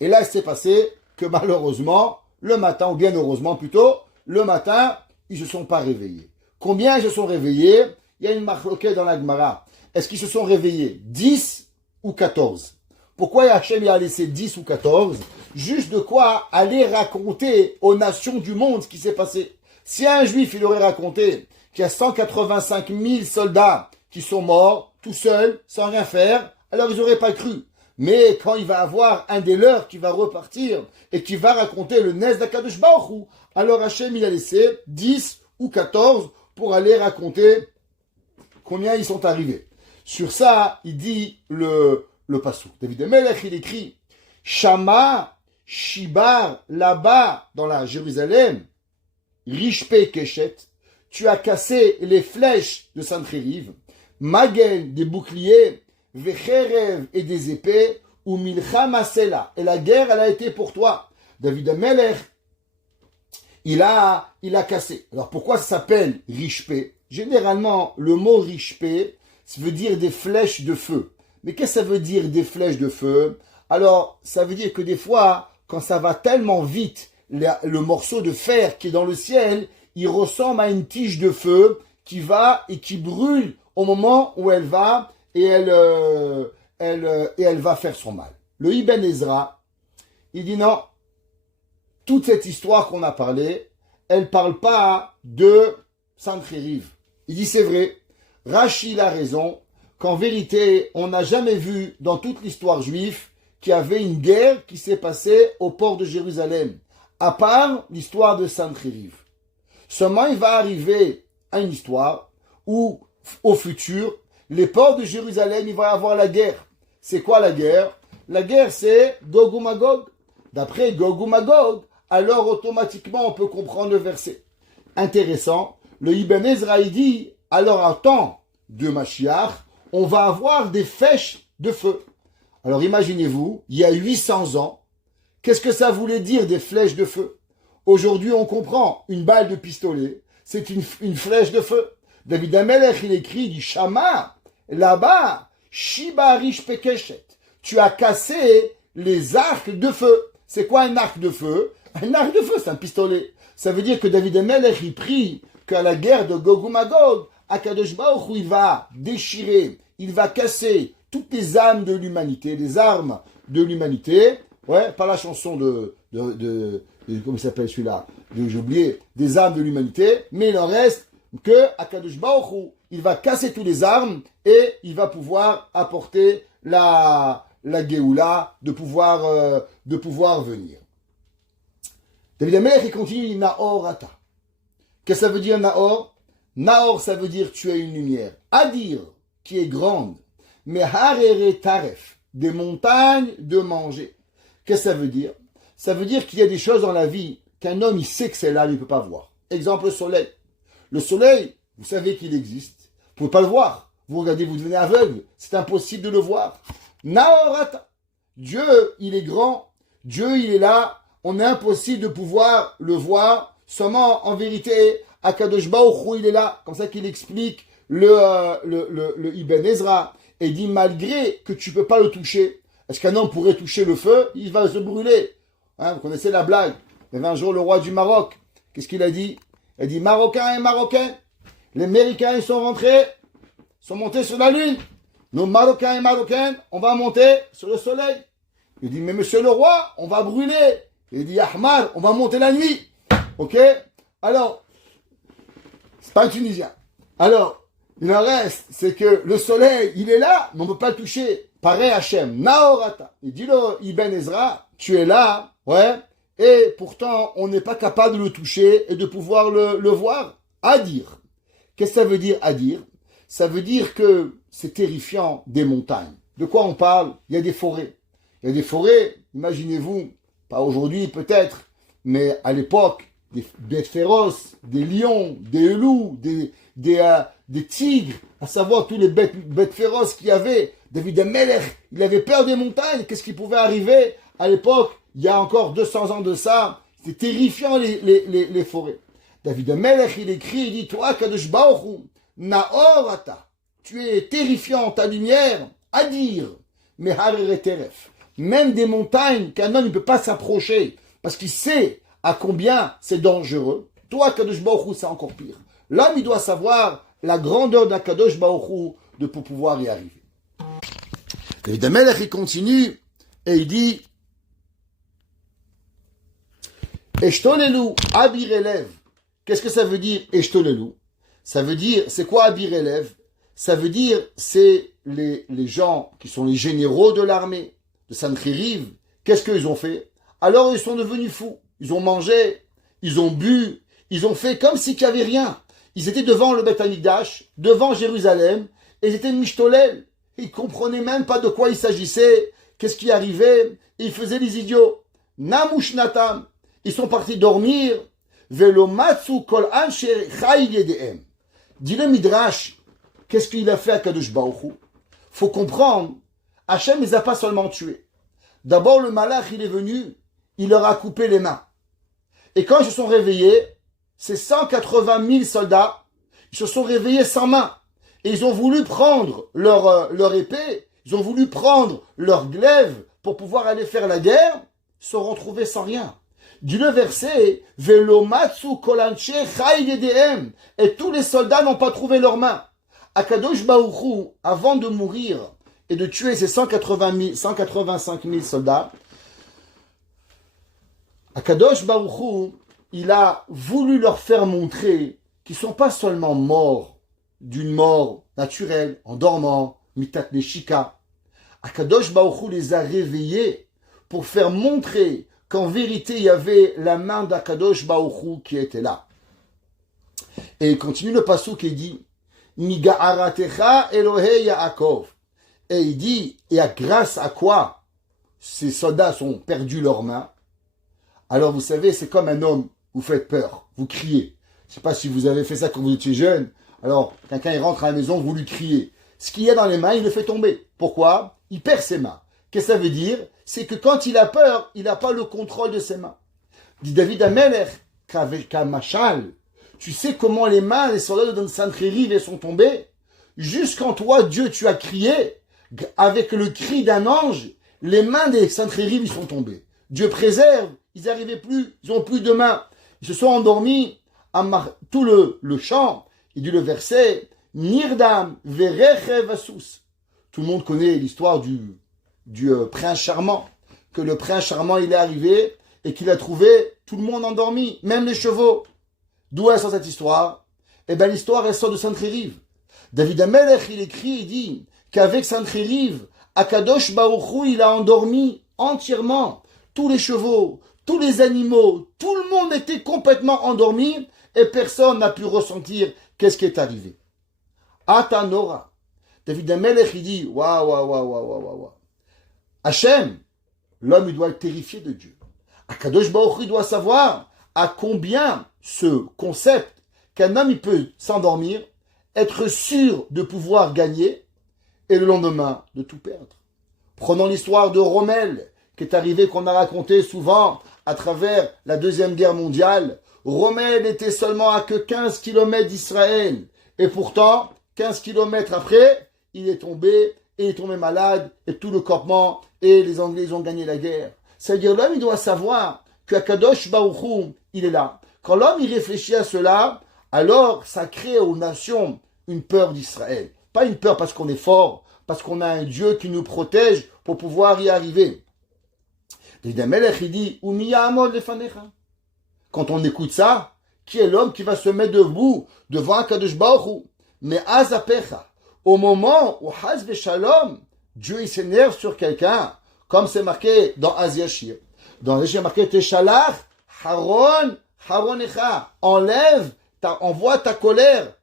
Et là, il s'est passé que malheureusement, le matin, ou bien heureusement plutôt, le matin, ils ne se sont pas réveillés. Combien ils se sont réveillés? Il y a une marloquette dans la Gemara. Est-ce qu'ils se sont réveillés 10 ou 14? Pourquoi Hachem a laissé 10 ou 14? Juste de quoi aller raconter aux nations du monde ce qui s'est passé. Si un juif, il aurait raconté qu'il y a 185 000 soldats qui sont morts, tout seuls, sans rien faire, alors ils n'auraient pas cru. Mais quand il va avoir un des leurs qui va repartir et qui va raconter le Nes d'Akadosh Baruch Hu, alors Hachem, il a laissé 10 ou 14 pour aller raconter combien ils sont arrivés. Sur ça, il dit le passou. David Melech, il écrit Shama, Shibar, là-bas, dans la Jérusalem, Rishpe Keshet, tu as cassé les flèches de Sancheriv, Magen, des boucliers, Vecherev et des épées, ou Milchama Sela. Et la guerre, elle a été pour toi. David Melech, il a cassé. Alors pourquoi ça s'appelle Rishpe? Généralement, le mot Rishpe, ça veut dire des flèches de feu. Mais qu'est-ce que ça veut dire des flèches de feu? Alors, ça veut dire que des fois, quand ça va tellement vite, le morceau de fer qui est dans le ciel, il ressemble à une tige de feu qui va et qui brûle au moment où elle va et elle va faire son mal. Le Ibn Ezra, il dit non, toute cette histoire qu'on a parlé, elle parle pas de Sancheriv. Il dit c'est vrai, Rashi a raison, qu'en vérité, on n'a jamais vu dans toute l'histoire juive qu'il y avait une guerre qui s'est passée au port de Jérusalem, à part l'histoire de Sancheriv. Seulement, il va arriver à une histoire où, au futur, les ports de Jérusalem, il va y avoir la guerre. C'est quoi la guerre? La guerre, c'est Gog ou Magog. D'après Gog ou Magog, alors automatiquement, on peut comprendre le verset. Intéressant, le Ibn Ezra dit, alors en temps de Mashiach, on va avoir des flèches de feu. Alors imaginez-vous, il y a 800 ans, qu'est-ce que ça voulait dire des flèches de feu? Aujourd'hui, on comprend, une balle de pistolet, c'est une flèche de feu. David Amelech, il écrit du Shama, là-bas, Shibarish Pekeshet. Tu as cassé les arcs de feu. C'est quoi un arc de feu? Un arc de feu, c'est un pistolet. Ça veut dire que David Amelech, il prie qu'à la guerre de Gog ou Magog, Akadosh Baruch Hu, il va déchirer, il va casser toutes les âmes de l'humanité, les armes de l'humanité. Ouais, pas la chanson de comment il s'appelle celui-là? J'ai oublié, des armes de l'humanité, mais il en reste que Akadosh Baruch Hu, il va casser toutes les armes et il va pouvoir apporter la Géoula, de pouvoir venir. David Amelech, il continue, Naor Ata. Qu'est-ce que ça veut dire Naor? Naor, ça veut dire tu as une lumière. Adir, qui est grande. Mais Harere Taref, des montagnes de manger. Qu'est-ce que ça veut dire? Ça veut dire qu'il y a des choses dans la vie qu'un homme, il sait que c'est là, mais il ne peut pas voir. Exemple, le soleil. Le soleil, vous savez qu'il existe. Vous ne pouvez pas le voir. Vous regardez, vous devenez aveugle. C'est impossible de le voir. Naorata. Dieu, il est grand. Dieu, il est là. On est impossible de pouvoir le voir. Seulement, en vérité, Akadosh Baruch Hu, il est là. Comme ça qu'il explique le Ibn Ezra. Et il dit, malgré que tu ne peux pas le toucher, est-ce qu'un homme pourrait toucher le feu? Il va se brûler. Hein, vous connaissez la blague. Il y avait un jour le roi du Maroc. Qu'est-ce qu'il a dit? Il a dit, Marocains et Marocains, les Américains, ils sont rentrés, sont montés sur la lune. Nous, Marocains et Marocaines, on va monter sur le soleil. Il dit, mais monsieur le roi, on va brûler. Il dit, Ahmad, on va monter la nuit. Ok? Alors, c'est pas un Tunisien. Alors, il en reste, c'est que le soleil, il est là, mais on ne peut pas le toucher. Pareil Hachem, Naorata. Il dit le Ibn Ezra, tu es là, ouais, et pourtant on n'est pas capable de le toucher et de pouvoir le voir. À dire. Qu'est-ce que ça veut dire à dire? Ça veut dire que c'est terrifiant des montagnes. De quoi on parle? Il y a des forêts. Il y a des forêts, imaginez-vous, pas aujourd'hui peut-être, mais à l'époque, des bêtes féroces, des lions, des loups, des tigres, à savoir tous les bêtes féroces qu'il y avait. David Amelech, il avait peur des montagnes. Qu'est-ce qui pouvait arriver à l'époque? Il y a encore 200 ans de ça. C'était terrifiant les forêts. David Amelech, il écrit, il dit, toi, Kadosh Baruch Hu, Naorata, tu es terrifiant, ta lumière, à dire, mais Harere Teref. Même des montagnes qu'un homme ne peut pas s'approcher, parce qu'il sait à combien c'est dangereux. Toi, Kadosh Baruch Hu, c'est encore pire. L'homme, il doit savoir la grandeur d'Akadosh Baruch Hu pour pouvoir y arriver. David Amelech, il continue, et il dit, Eshtolelu Abir Elev. Qu'est-ce que ça veut dire Eshtolelu? Ça veut dire, c'est quoi Abir Elev? Ça veut dire, c'est les gens qui sont les généraux de l'armée de Sancheriv. Qu'est-ce qu'ils ont fait? Alors ils sont devenus fous. Ils ont mangé, ils ont bu, ils ont fait comme s'il n'y avait rien. Ils étaient devant le Beth Amikdash, devant Jérusalem, et ils étaient mishtolel. Ils comprenaient même pas de quoi il s'agissait, qu'est-ce qui arrivait, et ils faisaient les idiots. Namushnatam. Ils sont partis dormir. Velo matsu kol anshe chai yedehem. Dit le Midrash, qu'est-ce qu'il a fait à Kadosh Baruch Hu? Faut comprendre, Hachem ne les a pas seulement tués. D'abord, le malach, il est venu, il leur a coupé les mains. Et quand ils se sont réveillés, ces 180 000 soldats, ils se sont réveillés sans main. Et ils ont voulu prendre leur épée, ils ont voulu prendre leur glaive pour pouvoir aller faire la guerre, ils se sont retrouvés sans rien. Dit le verset, Velomatsu kolanche chai yedehem. Et tous les soldats n'ont pas trouvé leurs mains. Akadosh Baruch Hu, avant de mourir et de tuer ces 185 000 soldats, Akadosh Baruch Hu, il a voulu leur faire montrer qu'ils ne sont pas seulement morts d'une mort naturelle, en dormant, mitat neshika. Akadosh Baruch Hu les a réveillés pour faire montrer qu'en vérité, il y avait la main d'Akadosh Baruch Hu qui était là. Et il continue le passouk et dit, Miga'aratecha Elohei Yaakov. Et il dit, et grâce à quoi ces soldats ont perdu leurs mains? Alors vous savez, c'est comme un homme, vous faites peur, vous criez. Je ne sais pas si vous avez fait ça quand vous étiez jeune. Alors, quelqu'un il rentre à la maison, vous lui criez. Ce qu'il y a dans les mains, il le fait tomber. Pourquoi? Il perd ses mains. Qu'est-ce que ça veut dire? C'est que quand il a peur, il n'a pas le contrôle de ses mains. Dit David Amelech, Kamachal, tu sais comment les mains des soldats de Sancheriv sont tombées? Jusqu'en toi, Dieu, tu as crié, avec le cri d'un ange, les mains des Sancheriv sont tombées. Dieu préserve, ils n'arrivaient plus, ils n'ont plus de mains. Ils se sont endormis, tout le chant, il dit le verset, Nirdam verechev asus. Tout le monde connaît l'histoire du prince charmant, que le prince charmant il est arrivé et qu'il a trouvé tout le monde endormi, même les chevaux. D'où elle sort cette histoire? Eh bien l'histoire elle sort de Sancheriv. David Amelech il écrit, il dit qu'avec Sancheriv, Akadosh Baruch Hu il a endormi entièrement tous les chevaux, tous les animaux, tout le monde était complètement endormi et personne n'a pu ressentir qu'est-ce qui est arrivé. Atanora. David Amelech il dit waouh. Hachem, l'homme il doit être terrifié de Dieu. Akadosh Baruch Hu il doit savoir à combien ce concept qu'un homme il peut s'endormir, être sûr de pouvoir gagner et le lendemain de tout perdre. Prenons l'histoire de Rommel qui est arrivé, qu'on a raconté souvent à travers la Deuxième Guerre mondiale. Rommel était seulement à que 15 km d'Israël et pourtant 15 km après il est tombé malade et tout le campement et les Anglais ils ont gagné la guerre. C'est-à-dire l'homme il doit savoir que Akadosh Baruch Hu, il est là. Quand l'homme il réfléchit à cela, alors ça crée aux nations une peur d'Israël. Pas une peur parce qu'on est fort, parce qu'on a un Dieu qui nous protège pour pouvoir y arriver. David Amelech il dit Umiya amod lefanecha. Quand on écoute ça, qui est l'homme qui va se mettre debout devant Akadosh Baruch Hu? Mais azapecha, au moment où Haz Veshalom, Dieu il s'énerve sur quelqu'un, comme c'est marqué dans Asia-Shir. Dans Asia-Shir, il y a marqué Teshalach, Haron, Haronecha. Envoie ta colère,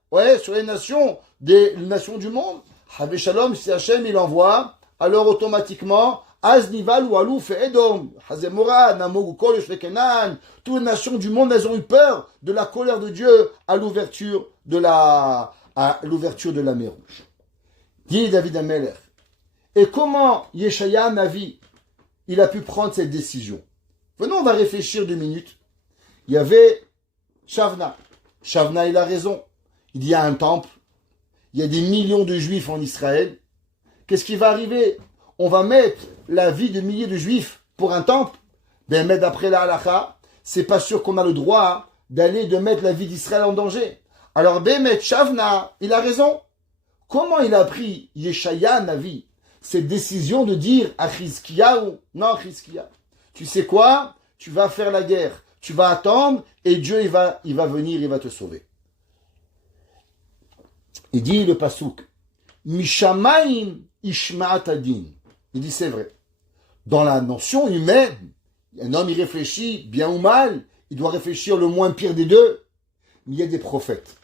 sur les nations, des nations du monde. Havé Shalom, si Hachem il envoie, alors automatiquement, Aznival ou Alou fait Edom, Hazemora, Namog ou Kol, Kenan, toutes les nations du monde, elles ont eu peur de la colère de Dieu à l'ouverture de la mer Rouge. Dit David Amelech. Et comment Yeshaya Navi, il a pu prendre cette décision? Venons, on va réfléchir 2 minutes. Il y avait Shavna. Shavna, il a raison. Il y a un temple. Il y a des millions de juifs en Israël. Qu'est-ce qui va arriver? On va mettre la vie de milliers de juifs pour un temple? Mais d'après la halakha, c'est pas sûr qu'on a le droit de mettre la vie d'Israël en danger. Alors, Shavna, il a raison. Comment il a pris Yeshaya Navi cette décision de dire à Chizkiyahu, non Chizkiyahu, tu sais quoi? Tu vas faire la guerre. Tu vas attendre et Dieu il va venir, il va te sauver. Il dit le pasouk, Mishamaim Ishma'at Adin. Il dit c'est vrai. Dans la notion humaine, un homme il réfléchit bien ou mal, il doit réfléchir le moins pire des deux. Mais il y a des prophètes.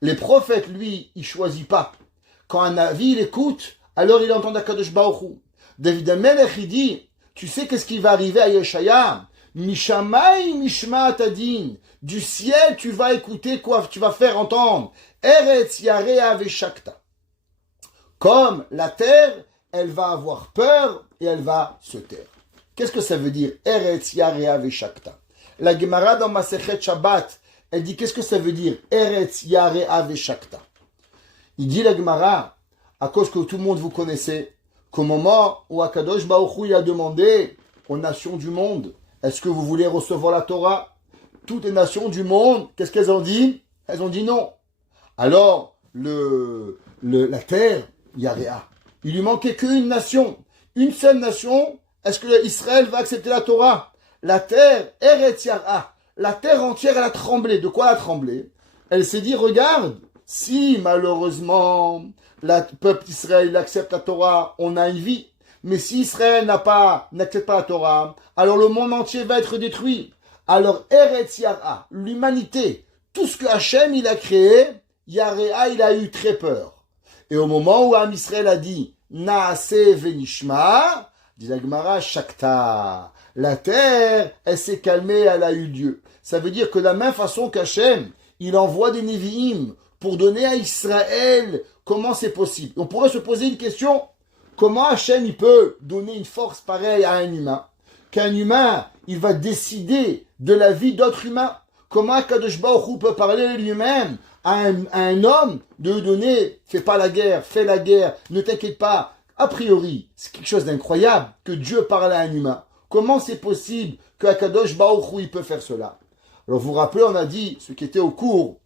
Les prophètes, lui, il choisit pas. Quand un avis il écoute, alors il entend d'Akadosh Baruch Hu. David Amelech il dit, tu sais qu'est-ce qui va arriver à Yeshaya? Mishamai Mishma'at Adin. Du ciel, tu vas écouter quoi? Tu vas faire entendre. Eretz Yarea Veshakta. Comme la terre, elle va avoir peur et elle va se taire. Qu'est-ce que ça veut dire? Eretz Yarea Veshakta. La Gemara dans Masechet Shabbat, elle dit qu'est-ce que ça veut dire? Eretz Yarea Veshakta. Il dit la Gemara, à cause que tout le monde vous connaissez, qu'au moment où Akadosh Baruch Hu il a demandé aux nations du monde, est-ce que vous voulez recevoir la Torah? Toutes les nations du monde, qu'est-ce qu'elles ont dit? Elles ont dit non. Alors, la terre, Yarea, il lui manquait qu'une nation. Une seule nation, est-ce que Israël va accepter la Torah? La terre, Eretz Yara, la terre entière, elle a tremblé. De quoi elle a tremblé? Elle s'est dit, regarde, si malheureusement, le peuple d'Israël accepte la Torah, on a une vie. Mais si Israël n'accepte pas la Torah, alors le monde entier va être détruit. Alors, Eretz Yara, l'humanité, tout ce que Hachem il a créé, Yarea, il a eu très peur. Et au moment où Am Israël a dit, Naase venishma, dit la Gemara, Shakta. La terre, elle s'est calmée, elle a eu Dieu. Ça veut dire que de la même façon qu'Hachem, il envoie des Nevi'im pour donner à Israël, comment c'est possible? On pourrait se poser une question, comment Hachem il peut donner une force pareille à un humain? Qu'un humain, il va décider de la vie d'autres humains? Comment Kadosh Baruch Hu peut parler lui-même à un homme de lui donner, fais pas la guerre, fais la guerre, ne t'inquiète pas. A priori, c'est quelque chose d'incroyable que Dieu parle à un humain. Comment c'est possible que Kadosh Baruch Hu il peut faire cela? Alors vous vous rappelez, on a dit, ce qui était au cours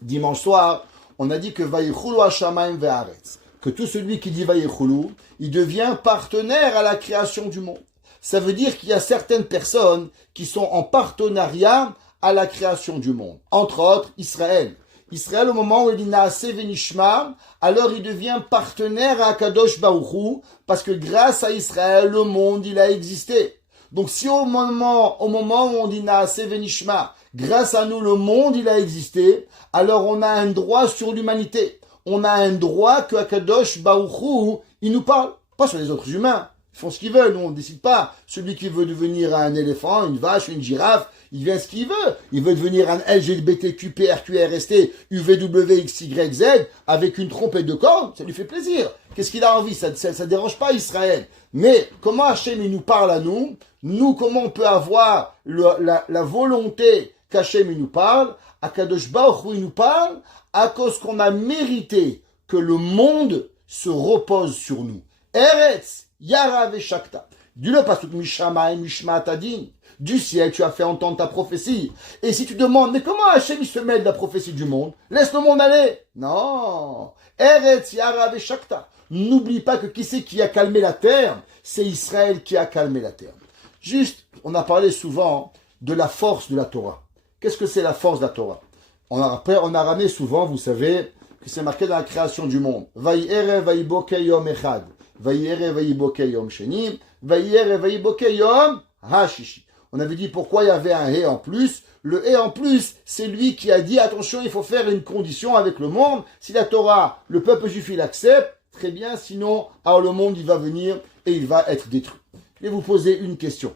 dimanche soir, on a dit que Vayichulu Hashamayim ve'aretz, que tout celui qui dit Vayichulu, il devient partenaire à la création du monde. Ça veut dire qu'il y a certaines personnes qui sont en partenariat à la création du monde. Entre autres, Israël. Israël, au moment où il dit Naaseh venishma, alors il devient partenaire à Kadosh Baruch Hu, parce que grâce à Israël, le monde, il a existé. Donc si au moment où on dit Naaseh venishma, grâce à nous, le monde, il a existé, alors on a un droit sur l'humanité. On a un droit que Kadosh Baruch Hu, il nous parle. Pas sur les autres humains. Ils font ce qu'ils veulent, nous on ne décide pas. Celui qui veut devenir un éléphant, une vache, une girafe, il vient ce qu'il veut. Il veut devenir un LGBTQ, PRQRST, UVWXYZ, avec une trompette de cornes, ça lui fait plaisir. Qu'est-ce qu'il a envie? Ça dérange pas Israël. Mais comment Hachem il nous parle à nous? Nous, comment on peut avoir la volonté qu'Hachem il nous parle? Akadosh Baruch Hu il nous parle à cause qu'on a mérité que le monde se repose sur nous. Eretz Yara Veshakta. Du le pasuk Mishamay Mishmat Adin. Du ciel, tu as fait entendre ta prophétie. Et si tu demandes, mais comment Hachem il se mêle de la prophétie du monde? Laisse le monde aller. Non. Eretz Yara Veshakta. N'oublie pas que qui c'est qui a calmé la terre? C'est Israël qui a calmé la terre. Juste, on a parlé souvent de la force de la Torah. Qu'est-ce que c'est la force de la Torah? On a ramené souvent, vous savez, que c'est marqué dans la création du monde. Vaï ere vaï boke yom echad. Vayere vayiboke yom sheni, vayere vayiboke yom hashishi. On avait dit pourquoi il y avait un hé en plus. Le hé en plus, c'est lui qui a dit attention, il faut faire une condition avec le monde. Si la Torah, le peuple juif, il accepte, très bien, sinon, alors le monde, il va venir et il va être détruit. Je vais vous poser une question.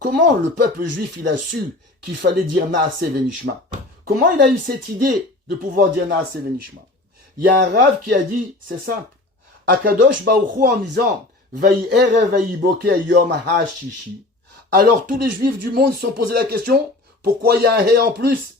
Comment le peuple juif, il a su qu'il fallait dire Naaseh Venishma? Comment il a eu cette idée de pouvoir dire Naaseh Venishma? Il y a un Rav qui a dit, c'est simple. Akadosh Baruch Hu en disant Vayi'ere vayiboke yom hashishi. Alors tous les juifs du monde se sont posé la question, pourquoi il y a un hé en plus?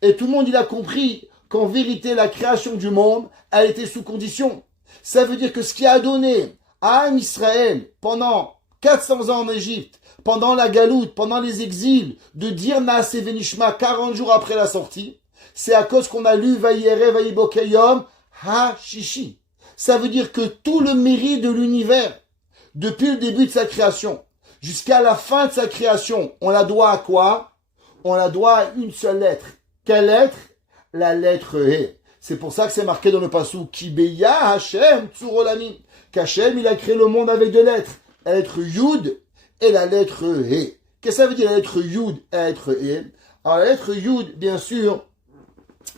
Et tout le monde, il a compris qu'en vérité, la création du monde a été sous condition. Ça veut dire que ce qui a donné à Israël pendant 400 ans en Égypte, pendant la galoute, pendant les exils, de dire Naaseh Venishma 40 jours après la sortie, c'est à cause qu'on a lu Vayi'ere vayiboke yom hashishi. Ça veut dire que tout le mérite de l'univers, depuis le début de sa création, jusqu'à la fin de sa création, on la doit à quoi? On la doit à une seule lettre. Quelle lettre? La lettre He. C'est pour ça que c'est marqué dans le passou Kibeya Hashem Tsurolamim. Qu'Hashem, il a créé le monde avec deux lettres. La lettre Yud et la lettre He. Qu'est-ce que ça veut dire la lettre Yud et la lettre He? Alors la lettre Yud, bien sûr,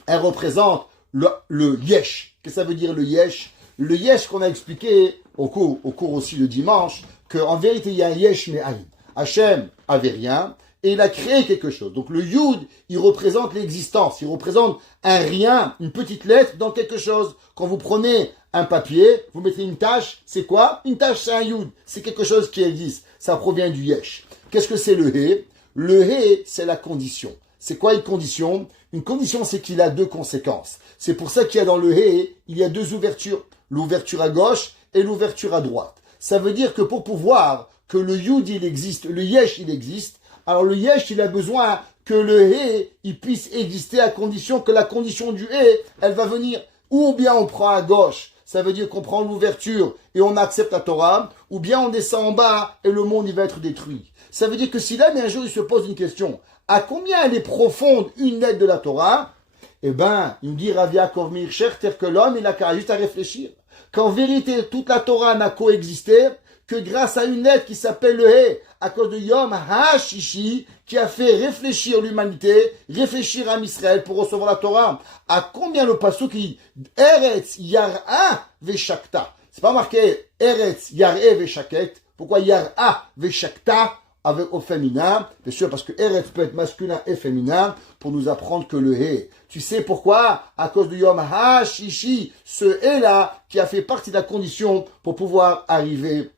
elle représente le Yesh. Qu'est-ce que ça veut dire le Yesh? Le Yesh qu'on a expliqué au cours aussi de dimanche, qu'en vérité, il y a un Yesh Me'ayin. Hachem avait rien, et il a créé quelque chose. Donc le Yud, il représente l'existence, il représente un rien, une petite lettre dans quelque chose. Quand vous prenez un papier, vous mettez une tache, c'est quoi? Une tache, c'est un Yud, c'est quelque chose qui existe. Ça provient du Yesh. Qu'est-ce que c'est le He? Le He, c'est la condition. C'est quoi une condition? Une condition, c'est qu'il a deux conséquences. C'est pour ça qu'il y a dans le He, il y a deux ouvertures. L'ouverture à gauche et l'ouverture à droite. Ça veut dire que pour pouvoir que le Yud, il existe, le Yesh, il existe, alors le Yesh, il a besoin que le He, il puisse exister à condition que la condition du He, elle va venir. Ou bien on prend à gauche, ça veut dire qu'on prend l'ouverture et on accepte la Torah, ou bien on descend en bas et le monde, il va être détruit. Ça veut dire que si là, mais un jour, il se pose une question, à combien elle est profonde une lettre de la Torah? Eh ben, il me dit Rav Yaakov Meir Shechter que l'homme, il a juste à réfléchir. Qu'en vérité, toute la Torah n'a coexisté que grâce à une lettre qui s'appelle le He, à cause de Yom HaShishi, qui a fait réfléchir l'humanité, réfléchir à Israël pour recevoir la Torah. À combien le passuk qui Eretz Yar'a Veshakta? C'est pas marqué Eretz Yar'a Veshaket. Pourquoi Yar'a Veshakta avec au féminin? Bien sûr, parce que Eretz peut être masculin et féminin pour nous apprendre que le He. Tu sais pourquoi? À cause de Yom HaShishi, ce He-là qui a fait partie de la condition pour pouvoir arriver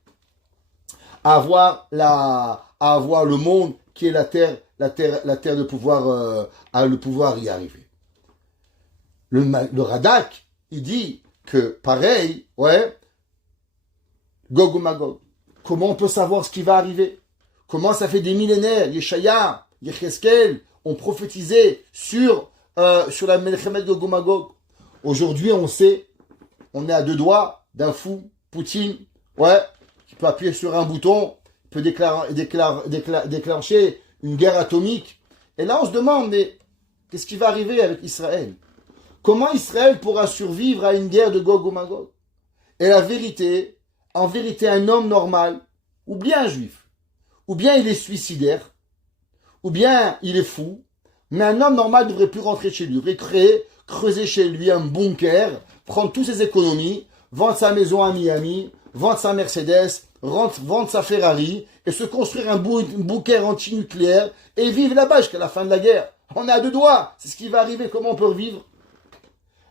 à avoir le monde qui est la terre de pouvoir, le pouvoir y arriver. Le Radak, il dit que pareil, ouais, Gog ou Magog. Comment on peut savoir ce qui va arriver? Comment ça fait des millénaires, Yeshaya, Yecheskel ont prophétisé sur la Melchemet Gog ou Magog. Aujourd'hui, on sait, on est à deux doigts d'un fou, Poutine, ouais, qui peut appuyer sur un bouton, peut déclencher une guerre atomique. Et là, on se demande, mais qu'est-ce qui va arriver avec Israël? Comment Israël pourra survivre à une guerre de Gog ou Magog? Et la vérité, en vérité, un homme normal, ou bien un juif, ou bien il est suicidaire, ou bien il est fou, mais un homme normal ne devrait plus rentrer chez lui, il devrait creuser chez lui un bunker, prendre toutes ses économies, vendre sa maison à Miami, vendre sa Mercedes, vendre sa Ferrari, et se construire un bunker anti-nucléaire, et vivre là-bas jusqu'à la fin de la guerre. On est à deux doigts, c'est ce qui va arriver, comment on peut vivre?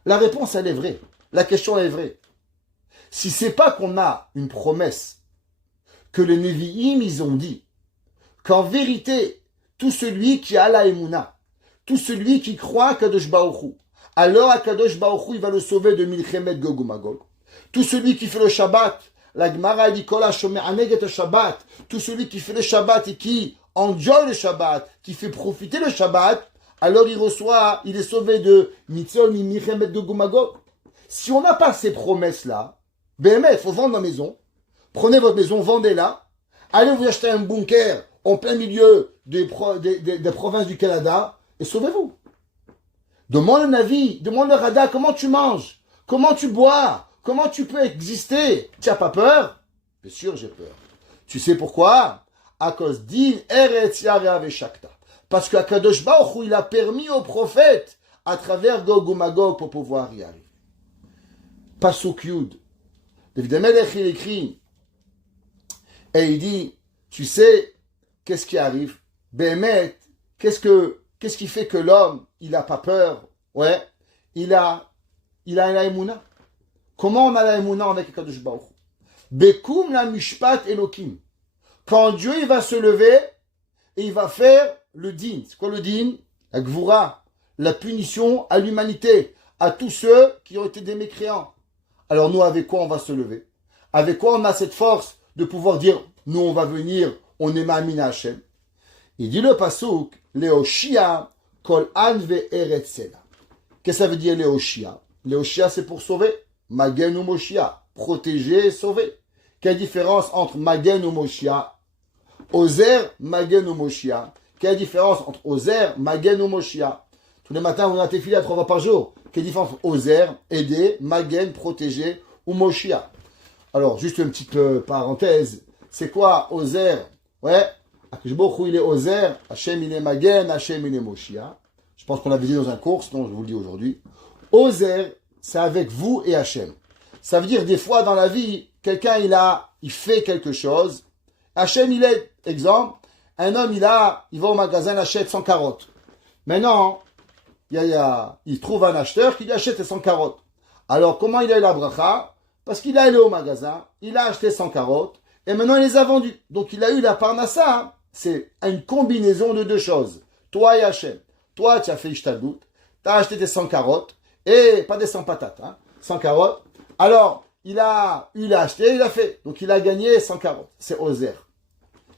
La réponse, elle est vraie. La question, elle est vraie. Si c'est pas qu'on a une promesse, que les Nevi'im, ils ont dit, qu'en vérité, tout celui qui a la Emouna, tout celui qui croit à Kadosh Baruch Hu, alors à Kadosh Baruch Hu, il va le sauver de Milchemet Gog ou Magog. Tout celui qui fait le Shabbat, la Gemara dit Kol HaShomer Aneget Shabbat, tout celui qui fait le Shabbat et qui enjoy le Shabbat, qui fait profiter le Shabbat, alors il est sauvé de Mitzol Milchemet Gog ou Magog. Si on n'a pas ces promesses-là, ben il faut vendre la maison, prenez votre maison, vendez-la, allez vous acheter un bunker en plein milieu des provinces du Canada, et sauvez-vous. Demande le Navi, demande le Rada, comment tu manges, comment tu bois, comment tu peux exister. Tu n'as pas peur? Bien sûr, j'ai peur. Tu sais pourquoi? À cause din eretz yarea veshakta. Parce qu'Akadosh Baruch Hu, il a permis au prophète à travers Gog ou Magog pour pouvoir y arriver. Pasuk Yud. David HaMelech, il écrit et il dit, tu sais, qu'est-ce qui arrive? Béhémet, qu'est-ce qui fait que l'homme, il n'a pas peur? Ouais, il a la émouna. Comment on a la émouna avec Akadosh Baruch Hu? Bekum la mishpat Elokim. Quand Dieu, il va se lever et il va faire le din. C'est quoi le din? La gvura, la punition à l'humanité, à tous ceux qui ont été des mécréants. Alors nous, avec quoi on va se lever? Avec quoi on a cette force de pouvoir dire, nous on va venir, on est Ma'amina Hashem? Il dit le pasuk, Leoshia kol an ve'eretzela. Qu'est-ce que ça veut dire Leoshia? Leoshia, c'est pour sauver. Magen ou Moshia, protéger et sauver. Quelle différence entre Magen ou Moshia? Ozer, Magen ou Moshia. Quelle différence entre Ozer, Magen ou Moshia? Tous les matins, on a tes filets à 3 fois par jour. Quelle différence entre Ozer, aider, Magen, protéger, ou Moshia? Alors, juste une petite parenthèse. C'est quoi Ozer? Ouais, Akishbochou il est Ozer, Hachem il est Magen, Hachem il est Moshia. Je pense qu'on l'avait dit dans un cours, sinon je vous le dis aujourd'hui. Ozer, c'est avec vous et Hachem. Ça veut dire, des fois dans la vie, quelqu'un il fait quelque chose. Hachem il est, exemple, un homme il va au magasin, il achète 100 carottes. Maintenant, il trouve un acheteur qui lui achète les 100 carottes. Alors, comment il a eu la bracha? Parce qu'il est allé au magasin, il a acheté 100 carottes, et maintenant il les a vendues. Donc il a eu la parnassa. C'est une combinaison de deux choses. Toi et Hachem. Toi, tu as fait ishtadout, tu as acheté tes 100 carottes, et pas des 100 patates, 100 carottes. Alors, il a acheté, il a fait. Donc il a gagné 100 carottes. C'est Ozer.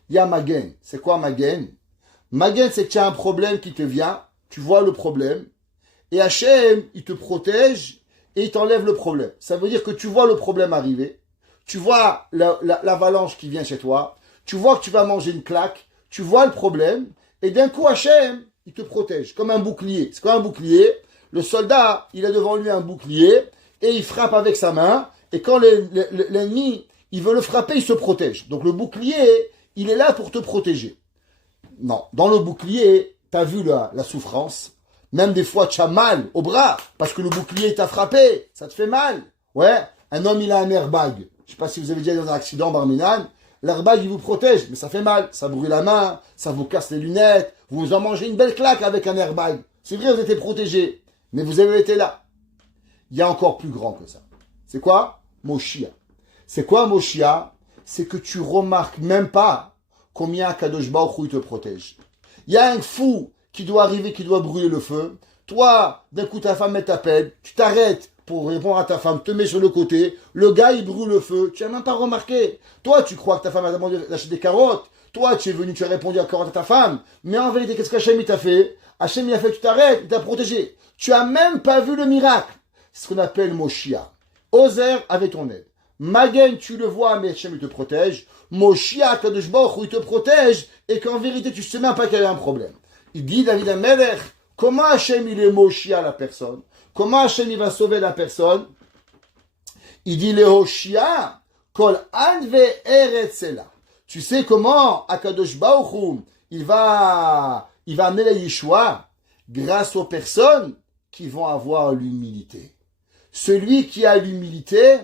Il y a Magen. C'est quoi Magen? Magen, c'est que tu as un problème qui te vient, tu vois le problème, et Hachem, il te protège, et il t'enlève le problème. Ça veut dire que tu vois le problème arriver, tu vois l'avalanche qui vient chez toi, tu vois que tu vas manger une claque, tu vois le problème, et d'un coup Hachem, il te protège, comme un bouclier. C'est quoi un bouclier? Le soldat, il a devant lui un bouclier, et il frappe avec sa main, et quand l'ennemi, il veut le frapper, il se protège. Donc le bouclier, il est là pour te protéger. Non, dans le bouclier, tu as vu la souffrance. Même des fois, tu as mal au bras, parce que le bouclier t'a frappé, ça te fait mal. Ouais, un homme, il a un airbag. Je ne sais pas si vous avez déjà été dans un accident, Barminan. L'airbag, il vous protège, mais ça fait mal. Ça brûle la main, ça vous casse les lunettes, vous en mangez une belle claque avec un airbag. C'est vrai, vous étiez protégé, mais vous avez été là. Il y a encore plus grand que ça. C'est quoi? Moshia. C'est quoi Moshia? C'est que tu remarques même pas combien Kadosh Baruch Hu te protège. Il y a un fou qui doit arriver, qui doit brûler le feu. Toi, d'un coup, ta femme t'appelle, tu t'arrêtes pour répondre à ta femme, te mets sur le côté, le gars, il brûle le feu, tu n'as même pas remarqué. Toi, tu crois que ta femme a demandé d'acheter des carottes. Toi, tu es venu, tu as répondu à carottes à ta femme. Mais en vérité, qu'est-ce qu'Hachem, il t'a fait? Hachem, il a fait, tu t'arrêtes, il t'a protégé. Tu as même pas vu le miracle. C'est ce qu'on appelle Moshia. Ozer avec ton aide. Magen, tu le vois, mais Hachem, il te protège. Moshia, Kadosh Baruch Hu, il te protège, et qu'en vérité, tu ne sais même pas qu'il y a un problème. Il dit, David HaMelech, comment Hachem, il est Moshia la personne? Comment Hachem, il va sauver la personne? Il dit, Lehoshia, kol anve eretzela. Tu sais comment Akadosh Baruch Hu, il va amener la Yeshua grâce aux personnes qui vont avoir l'humilité. Celui qui a l'humilité,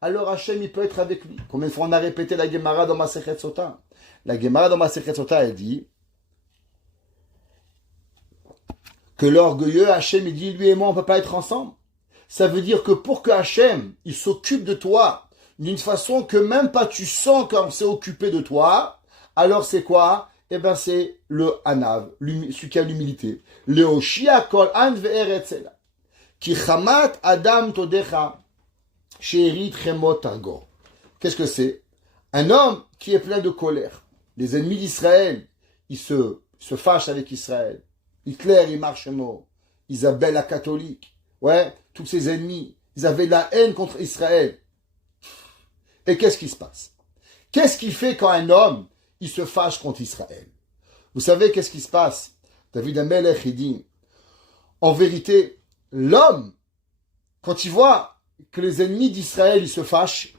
alors Hachem, il peut être avec lui. Combien de fois on a répété la Gemara dans Masechet Sota? La Gemara dans Masechet Sota, elle dit que l'orgueilleux, Hachem, il dit, lui et moi, on ne peut pas être ensemble. Ça veut dire que pour que Hachem, il s'occupe de toi d'une façon que même pas tu sens qu'on s'est occupé de toi, alors c'est quoi? Eh bien, c'est le Hanav, celui qui a l'humilité. Le Hoshia kol an ve'eretzela. Ki chamat adam todecha. She'erit chemot targo. Qu'est-ce que c'est? Un homme qui est plein de colère. Les ennemis d'Israël, ils se fâchent avec Israël. Hitler, il marche mort. Isabelle la catholique. Ouais, tous ses ennemis. Ils avaient de la haine contre Israël. Et qu'est-ce qui se passe? Qu'est-ce qui fait quand un homme, il se fâche contre Israël? Vous savez qu'est-ce qui se passe? David HaMelech, il dit, en vérité, l'homme, quand il voit que les ennemis d'Israël, ils se fâchent,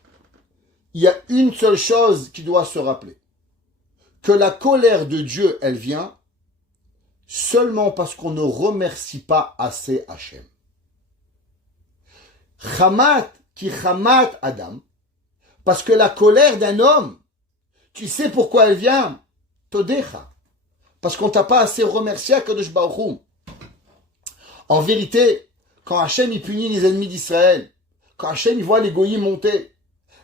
il y a une seule chose qui doit se rappeler. Que la colère de Dieu, elle vient seulement parce qu'on ne remercie pas assez Hachem. Chamat ki chamat Adam. Parce que la colère d'un homme, tu sais pourquoi elle vient? Todecha. Parce qu'on t'a pas assez remercié à Kadosh Baruch Hu. En vérité, quand Hachem il punit les ennemis d'Israël, quand Hachem il voit les goyim monter,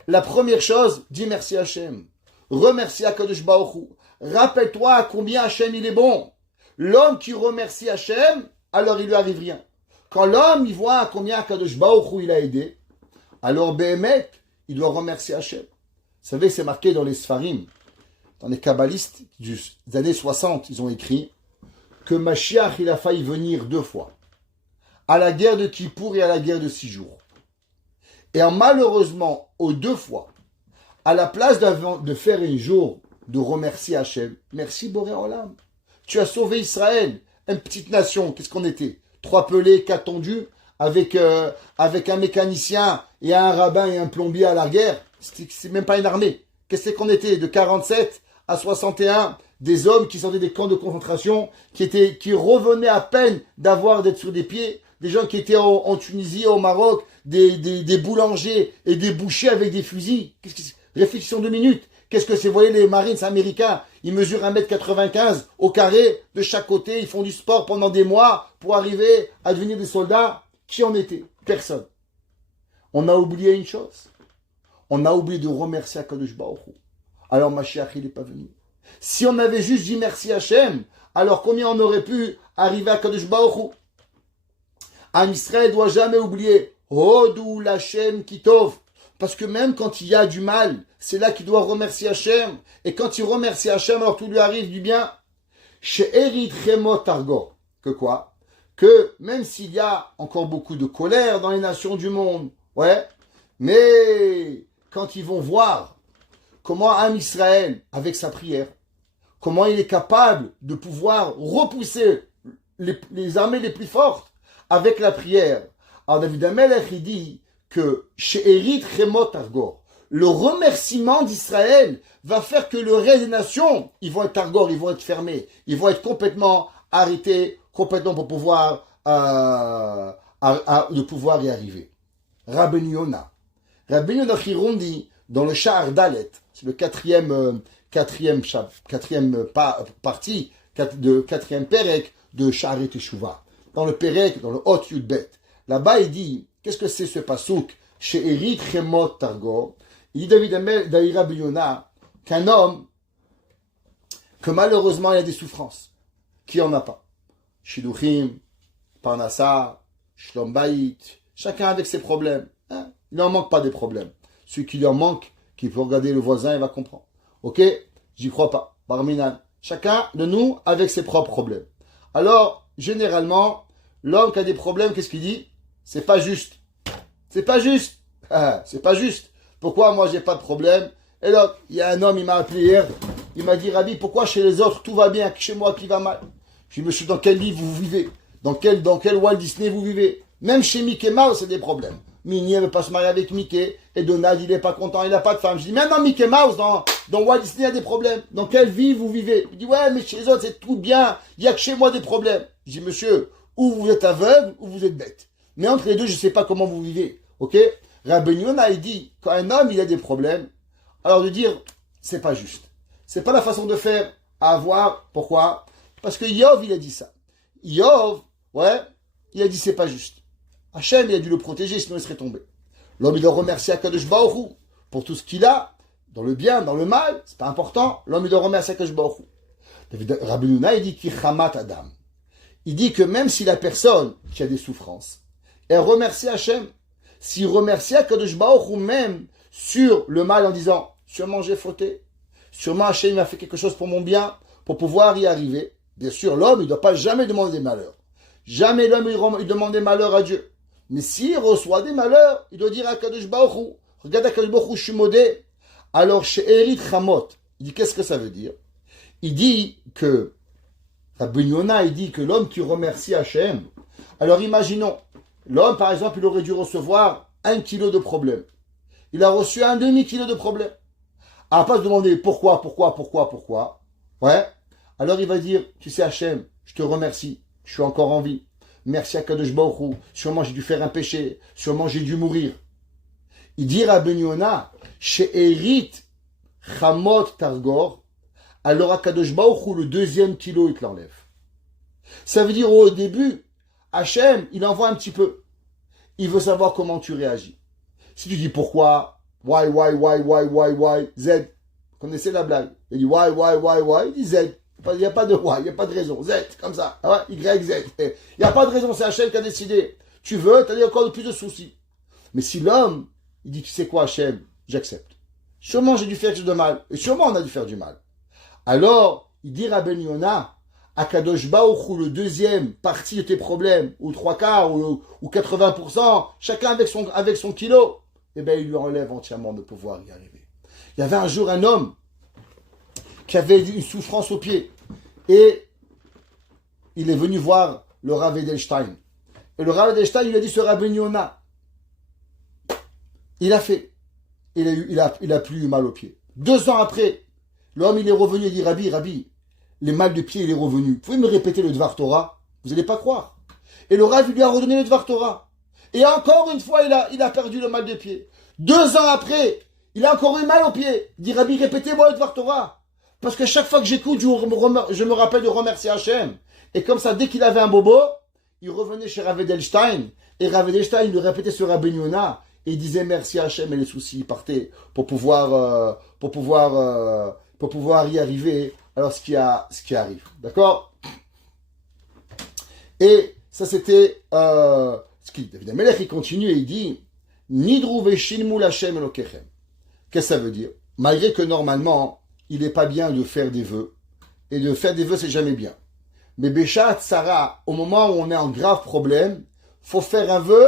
la première chose, dis merci Hachem. Remercie à Kadosh Baruch Hu. Rappelle-toi à combien Hachem il est bon. L'homme qui remercie Hachem, alors il lui arrive rien. Quand l'homme il voit à combien Kadosh Baruch Hu il a aidé, alors Behemet, il doit remercier Hachem. Vous savez, c'est marqué dans les Sfarim, dans les kabbalistes des années 60, ils ont écrit que Mashiach, il a failli venir 2 fois. À la guerre de Kippour et à la guerre de 6 jours. Et malheureusement, aux 2 fois, à la place de faire un jour de remercier Hachem, merci Boré Olam. Tu as sauvé Israël, une petite nation, qu'est-ce qu'on était? 3 pelés, 4 tondus, avec un mécanicien et un rabbin et un plombier à la guerre. C'est même pas une armée. Qu'est-ce qu'on était? De 47 à 61, des hommes qui sortaient des camps de concentration, qui revenaient à peine d'être sur des pieds, des gens qui étaient en Tunisie, au Maroc, des boulangers et des bouchers avec des fusils. Réflexion 2 minutes. Qu'est-ce que c'est? Vous voyez les Marines américains, ils mesurent 1m95 au carré de chaque côté, ils font du sport pendant des mois pour arriver à devenir des soldats. Qui en était? Personne. On a oublié une chose. On a oublié de remercier Akadosh Baruch Hu. Alors Mashiach, il n'est pas venu. Si on avait juste dit merci Hachem, alors combien on aurait pu arriver à Akadosh Baruch Hu? Un Israël ne doit jamais oublier Hodou l'Hachem Kitov. Parce que même quand il y a du mal, c'est là qu'il doit remercier Hachem. Et quand il remercie Hachem, alors tout lui arrive du bien. Chez Erit Chemot Argo. Que quoi? Que même s'il y a encore beaucoup de colère dans les nations du monde, ouais, mais quand ils vont voir comment un Israël, avec sa prière, comment il est capable de pouvoir repousser les armées les plus fortes avec la prière. Alors David Amelech, il dit que chez Erit Chemot Argor, le remerciement d'Israël va faire que le reste des nations, ils vont être Argor, ils vont être fermés, ils vont être complètement arrêtés, complètement pour pouvoir de pouvoir y arriver. Rabbeinu Yonah Chirundi, dans le Sha'ar Dalet, c'est le quatrième partie, quatrième Perek de Sha'ar Teshuvah. Dans le Perek, dans le Hot Yud Bet. Là-bas, il dit, qu'est-ce que c'est ce pasouk? Chez Erit Chemot Targo. Il dit David Rabbeinu Yonah qu'un homme, que malheureusement il a des souffrances. Qui en a pas? Shiduchim, Parnassa, Shlom Bayit, chacun avec ses problèmes. Hein? Il n'en manque pas des problèmes. Celui qui lui en manque, qui peut regarder le voisin, il va comprendre. Ok? J'y crois pas. Barminan. Chacun de nous avec ses propres problèmes. Alors, généralement, l'homme qui a des problèmes, qu'est-ce qu'il dit? C'est pas juste. C'est pas juste. Ah, c'est pas juste. Pourquoi moi j'ai pas de problème? Et là, il y a un homme, il m'a appelé hier. Il m'a dit, Rabbi, pourquoi chez les autres tout va bien, chez moi qui va mal? Je dis, monsieur, dans quel livre vous vivez? Dans quel Walt Disney vous vivez? Même chez Mickey Mouse, c'est des problèmes. Minnie ne veut pas se marier avec Mickey. Et Donald, il n'est pas content, il n'a pas de femme. Je dis, même dans Mickey Mouse, dans Walt Disney, il y a des problèmes. Dans quelle vie vous vivez? Il dit, ouais, mais chez les autres, c'est tout bien. Il n'y a que chez moi des problèmes. Je dis, monsieur, ou vous êtes aveugle, ou vous êtes bête. Mais entre les deux, je ne sais pas comment vous vivez. Ok? Rabbeinu Yonah, il dit, quand un homme, il a des problèmes, alors de dire, c'est pas juste. C'est pas la façon de faire à avoir. Pourquoi? Parce que Yov, il a dit ça. Yov, ouais, il a dit c'est pas juste. Hachem, il a dû le protéger, sinon il serait tombé. L'homme, il doit remercier Akadosh Baruch Hu pour tout ce qu'il a, dans le bien, dans le mal, c'est pas important. L'homme, il doit remercier Akadosh Baruch Hu. Rabbeinu Yonah, il dit ki chamat Adam. Il dit que même si la personne qui a des souffrances, elle remercie Hachem, s'il remercie Akadosh Baruch Hu même sur le mal en disant, sûrement j'ai fauté, sûrement Hachem m'a fait quelque chose pour mon bien, pour pouvoir y arriver. Bien sûr, l'homme, il ne doit pas jamais demander des malheurs. Jamais l'homme, il demande des malheurs à Dieu. Mais s'il reçoit des malheurs, il doit dire à Kadosh Baruch Hu, regarde à Kadosh Baruch Hu, je suis modé. Alors, chez Erit Chamot, il dit, qu'est-ce que ça veut dire? Il dit que, Rabbeinu Yonah, il dit que l'homme qui remercie Hachem, alors imaginons, l'homme, par exemple, il aurait dû recevoir 1 kilo de problème. il a reçu un demi-kilo de problème. À pas se demander pourquoi. Ouais. Alors il va dire, tu sais Hachem, je te remercie, je suis encore en vie. Merci à Kadosh Baruch Hu. Sûrement j'ai dû faire un péché, sûrement j'ai dû mourir. Il dit à Ben Yona, chez Erit Chamot Targor, alors à Kadosh Baruch Hu, le deuxième kilo, il te l'enlève. Ça veut dire au début, Hachem, il envoie un petit peu. Il veut savoir comment tu réagis. Si tu dis pourquoi, why, Z. Vous connaissez la blague. Il dit why, il dit Z. Il n'y a pas de why, il n'y a pas de raison. Z, comme ça. Ah ouais, Y, Z. Il n'y a pas de raison, c'est Hachem qui a décidé. Tu veux, tu as encore plus de soucis. Mais si l'homme, il dit, tu sais quoi Hachem, j'accepte. Sûrement j'ai dû faire quelque chose de mal. Et sûrement on a dû faire du mal. Alors, il dit à Ben Yona, à Kadosh Baruch Hu, le deuxième partie de tes problèmes, ou 3/4, ou 80%, chacun avec son kilo, eh bien, il lui enlève entièrement de pouvoir y arriver. Il y avait un jour un homme qui avait une souffrance au pied, et il est venu voir le Rav Edelstein. Et le Rav Edelstein, il a dit, ce Rabbi Yona, il a fait. Il a plus eu mal au pied. 2 ans après, l'homme, il est revenu et dit, Rabbi, les mal de pied, il est revenu. Vous pouvez me répéter le Dvar Torah? Vous n'allez pas croire. Et le Rav, il lui a redonné le Dvar Torah. Et encore une fois, il a perdu le mal de pied. 2 ans après, il a encore eu mal au pied. Il dit, Rabbi, répétez-moi le Dvar Torah. Parce que chaque fois que j'écoute, je me rappelle de remercier Hachem. Et comme ça, dès qu'il avait un bobo, il revenait chez Rav Edelstein. Et Rav Edelstein lui répétait sur Rabbi Yona. Et il disait merci à Hachem et les soucis partaient pour pouvoir y arriver. Alors ce qui arrive, d'accord? Et ça c'était ce qui David Amelech, il continue et il dit Nidru veshinmu l'Hachem elokechem. Qu'est-ce que ça veut dire? Malgré que normalement il n'est pas bien de faire des vœux, et de faire des vœux c'est jamais bien. Mais Béchat Sarah, au moment où on est en grave problème, faut faire un vœu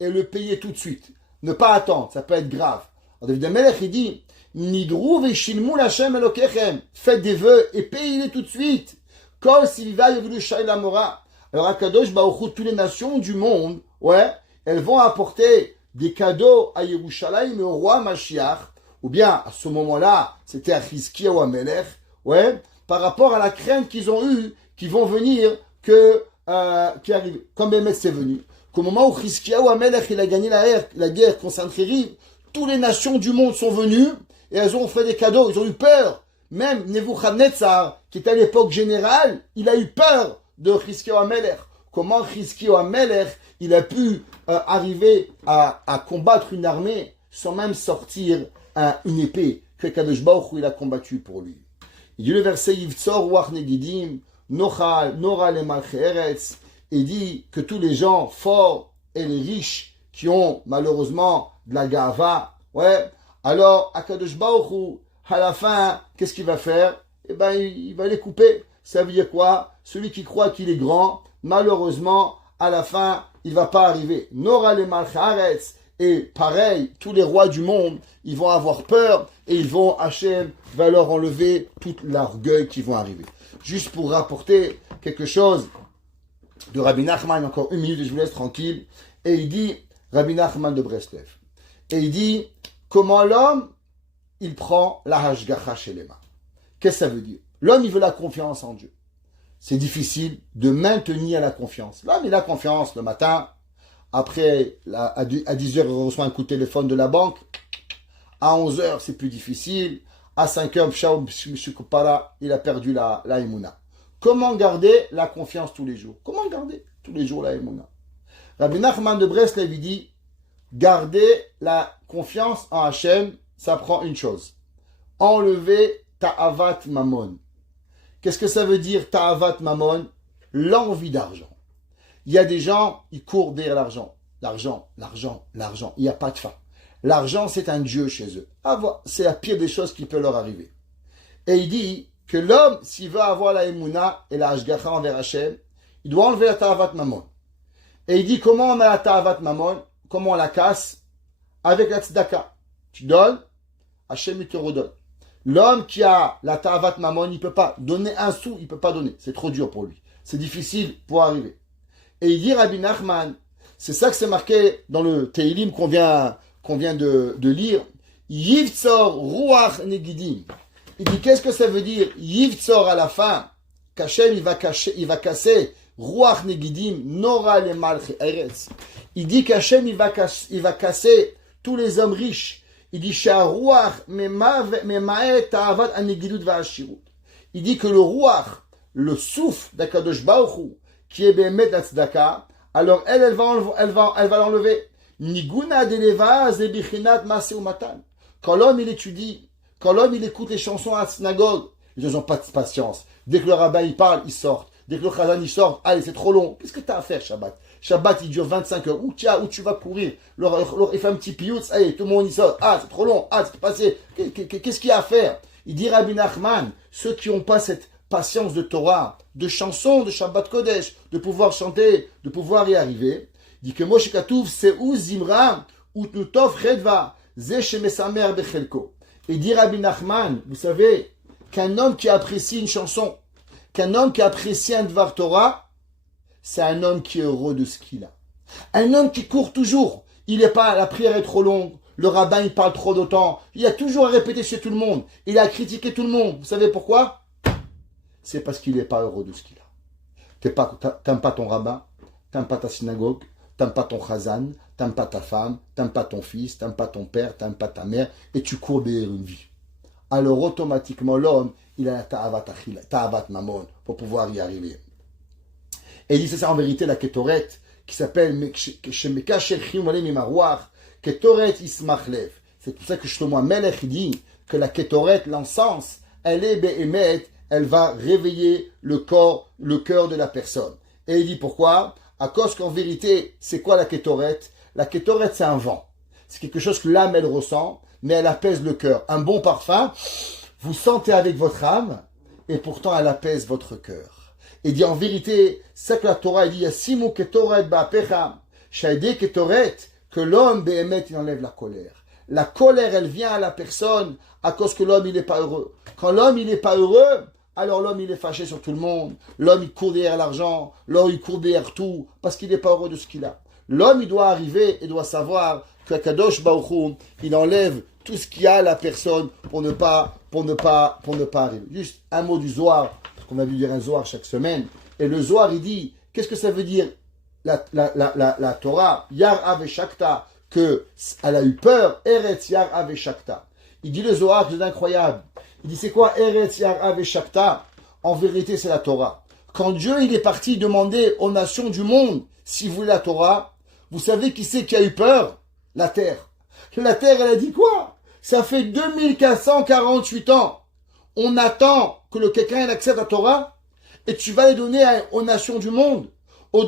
et le payer tout de suite. Ne pas attendre, ça peut être grave. Alors David Amelech, il dit, Nidru veshilmu l'Hachem elokechem. Faites des vœux et payez-les tout de suite. Kol siviva yevulu shai lamora. Alors à Kadosh Baruch Hu, toutes les nations du monde, ouais, elles vont apporter des cadeaux à Yerushalayim, au roi Mashiach, ou bien à ce moment-là, c'était à Chizkiya ou à Melech, ouais, par rapport à la crainte qu'ils ont eue, qui vont venir, qui arrive. Comme Bémet c'est venu. Qu'au moment où Chizkiya ou Amelech il a gagné la guerre contre Sancheriv, toutes les nations du monde sont venues et elles ont fait des cadeaux, ils ont eu peur. Même Nebuchadnezzar, qui était à l'époque général, il a eu peur de Chizkiya ou Amelech. Comment Chizkiya ou Amelech il a pu arriver à combattre une armée sans même sortir une épée que Kadosh Baruch Hu il a combattu pour lui. Il dit le verset Yivtzor Ruach Negidim Nora le Malchei Eretz. Il dit que tous les gens forts et les riches qui ont malheureusement de la gava, ouais, alors Akadosh Baruch Hu, à la fin, qu'est-ce qu'il va faire? Eh ben, il va les couper. Ça veut dire quoi? Celui qui croit qu'il est grand, malheureusement, à la fin, il va pas arriver. Nora le Malchei Eretz. Et pareil, tous les rois du monde, ils vont avoir peur et ils vont, Hachem va leur enlever tout l'orgueil qui vont arriver. Juste pour rapporter quelque chose de Rabbi Nachman, encore 1 minute et je vous laisse tranquille. Et il dit, Rabbi Nachman de Breslev, et il dit, comment l'homme, il prend la hashgacha shelema. Qu'est-ce que ça veut dire? L'homme, il veut la confiance en Dieu. C'est difficile de maintenir la confiance. L'homme, il a confiance le matin. Après, à 10h, il reçoit un coup de téléphone de la banque. À 11h, c'est plus difficile. À 5h, il a perdu la émouna. Comment garder la confiance tous les jours? Comment garder tous les jours la émouna? Rabbi Nachman de Breslev, il dit, garder la confiance en Hachem, ça prend une chose. Enlever ta'avat mamon. Qu'est-ce que ça veut dire ta'avat mamon? L'envie d'argent. Il y a des gens, ils courent derrière l'argent. L'argent. Il n'y a pas de fin. L'argent, c'est un dieu chez eux. C'est la pire des choses qui peut leur arriver. Et il dit que l'homme, s'il veut avoir la émouna et la hashgacha envers Hachem, il doit enlever la ta'avat mamon. Et il dit comment on a la ta'avat mamon, comment on la casse? Avec la tzedaka. Tu donnes, Hachem il te redonne. L'homme qui a la ta'avat mamon, il ne peut pas donner un sou, il ne peut pas donner. C'est trop dur pour lui. C'est difficile pour arriver. Et il dit Rabbi Nachman, c'est ça que c'est marqué dans le Teilim qu'on vient qu'on vient de lire, Yivtzor Ruach Negidim. Il dit, qu'est-ce que ça veut dire, Yivtzor à la fin? Qu'Hachem, il va casser Ruach Negidim, Nora le Malchi Eretz. Il dit qu'Hachem, il va casser tous les hommes riches. Il dit, Ruach Memaet Ta'avat Anegidut Va'ashirut. Il dit que le Ruach, le souffle d'Akadosh Baruch Hu, qui est Behemet la Tzedaka, alors elle va l'enlever. Niguna deleva zebichinat maseh umatan. Quand l'homme il étudie, quand l'homme il écoute les chansons à la synagogue, ils n'ont pas de patience. Dès que le rabbin il parle, ils sortent. Dès que le chazan il sort, allez c'est trop long. Qu'est-ce que tu as à faire Shabbat? Shabbat il dure 25 heures. Où tu vas courir? Il fait un petit pioutz, allez tout le monde il sort. Ah c'est trop long, ah c'est passé. Qu'est-ce qu'il y a à faire? Il dit Rabbi Nachman, ceux qui n'ont pas cette patience de Torah, de chansons, de Shabbat Kodesh, de pouvoir chanter, de pouvoir y arriver, il dit que Moshe Katouf, c'est où Zimra, ou Tnutov Redva, Zechemesamer Bechelko. Et dit Rabbi Nachman, vous savez, qu'un homme qui apprécie une chanson, qu'un homme qui apprécie un Dvar Torah, c'est un homme qui est heureux de ce qu'il a. Un homme qui court toujours, il n'est pas, la prière est trop longue, le rabbin il parle trop d'autant, il a toujours à répéter chez tout le monde, il a critiqué tout le monde. Vous savez pourquoi? C'est parce qu'il n'est pas heureux de ce qu'il a. T'aimes pas ton rabbin, t'aimes pas ta synagogue, t'aimes pas ton chazan, t'aimes pas ta femme, t'aimes pas ton fils, t'aimes pas ton père, t'aimes pas ta mère, et tu cours derrière une vie. Alors automatiquement l'homme, il a la ta'avat mamon pour pouvoir y arriver. Et il dit c'est ça en vérité la Ketoret qui s'appelle Ketoret Ismachlev. C'est pour ça que Shlomo Melech dit que la Ketoret, l'encens, elle est be'emet, elle va réveiller le cœur de la personne. Et il dit pourquoi? À cause qu'en vérité, c'est quoi la Ketoret? La Ketoret, c'est un vent. C'est quelque chose que l'âme, elle ressent, mais elle apaise le cœur. Un bon parfum, vous sentez avec votre âme, et pourtant elle apaise votre cœur. Et dit en vérité, c'est que la Torah, il dit, Yasimu Ketoret ba'apecha, Shaide Ketoret, que l'homme, Behemet, il enlève la colère. La colère, elle vient à la personne à cause que l'homme, il n'est pas heureux. Quand l'homme, il n'est pas heureux, alors l'homme, il est fâché sur tout le monde. L'homme, il court derrière l'argent. L'homme, il court derrière tout parce qu'il n'est pas heureux de ce qu'il a. L'homme, il doit arriver et doit savoir que Kadosh Baruch Hu, il enlève tout ce qu'il y a à la personne pour ne pas arriver. Juste un mot du Zohar, parce qu'on a vu dire un Zohar chaque semaine. Et le Zohar, il dit, qu'est-ce que ça veut dire la Torah, Yar Aveshakta, qu'elle a eu peur, Eretz Yar Aveshakta. Il dit le Zohar, c'est incroyable. Il dit c'est quoi Eretz Yar Aveshakta? En vérité, c'est la Torah. Quand Dieu il est parti demander aux nations du monde si vous voulez la Torah, vous savez qui c'est qui a eu peur? La terre. La terre, elle a dit quoi? Ça fait 2448 ans. On attend que quelqu'un accepte la Torah et tu vas les donner aux nations du monde, aux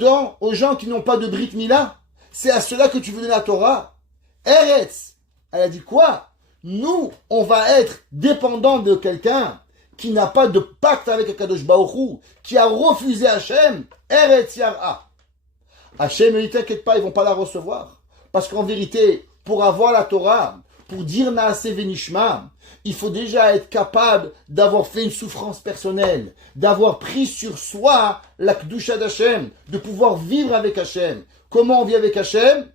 gens qui n'ont pas de Brit Mila. C'est à cela que tu veux donner la Torah. Eretz. Elle a dit quoi? Nous, on va être dépendants de quelqu'un qui n'a pas de pacte avec Akadosh Baruch Hu, qui a refusé Hachem. Eretz Yara. Hachem, ne t'inquiète pas, ils vont pas la recevoir. Parce qu'en vérité, pour avoir la Torah, pour dire Naase Venishma, il faut déjà être capable d'avoir fait une souffrance personnelle, d'avoir pris sur soi la Kedusha d'Hachem, de pouvoir vivre avec Hachem. Comment on vit avec Hachem?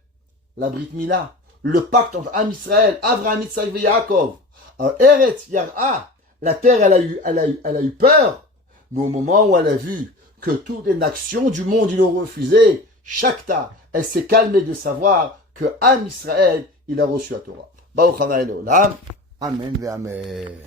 La Brit Mila, le pacte entre Am Israël, Avraham, Yitzhak et Yaakov. Alors, Eretz Yara, la terre, elle a eu peur, mais au moment où elle a vu que toutes les nations du monde, ils l'ont refusé, Shakta, elle s'est calmée de savoir que Am Israël, il a reçu la Torah. Baruch Hanai Leolam. Amen ve Amen.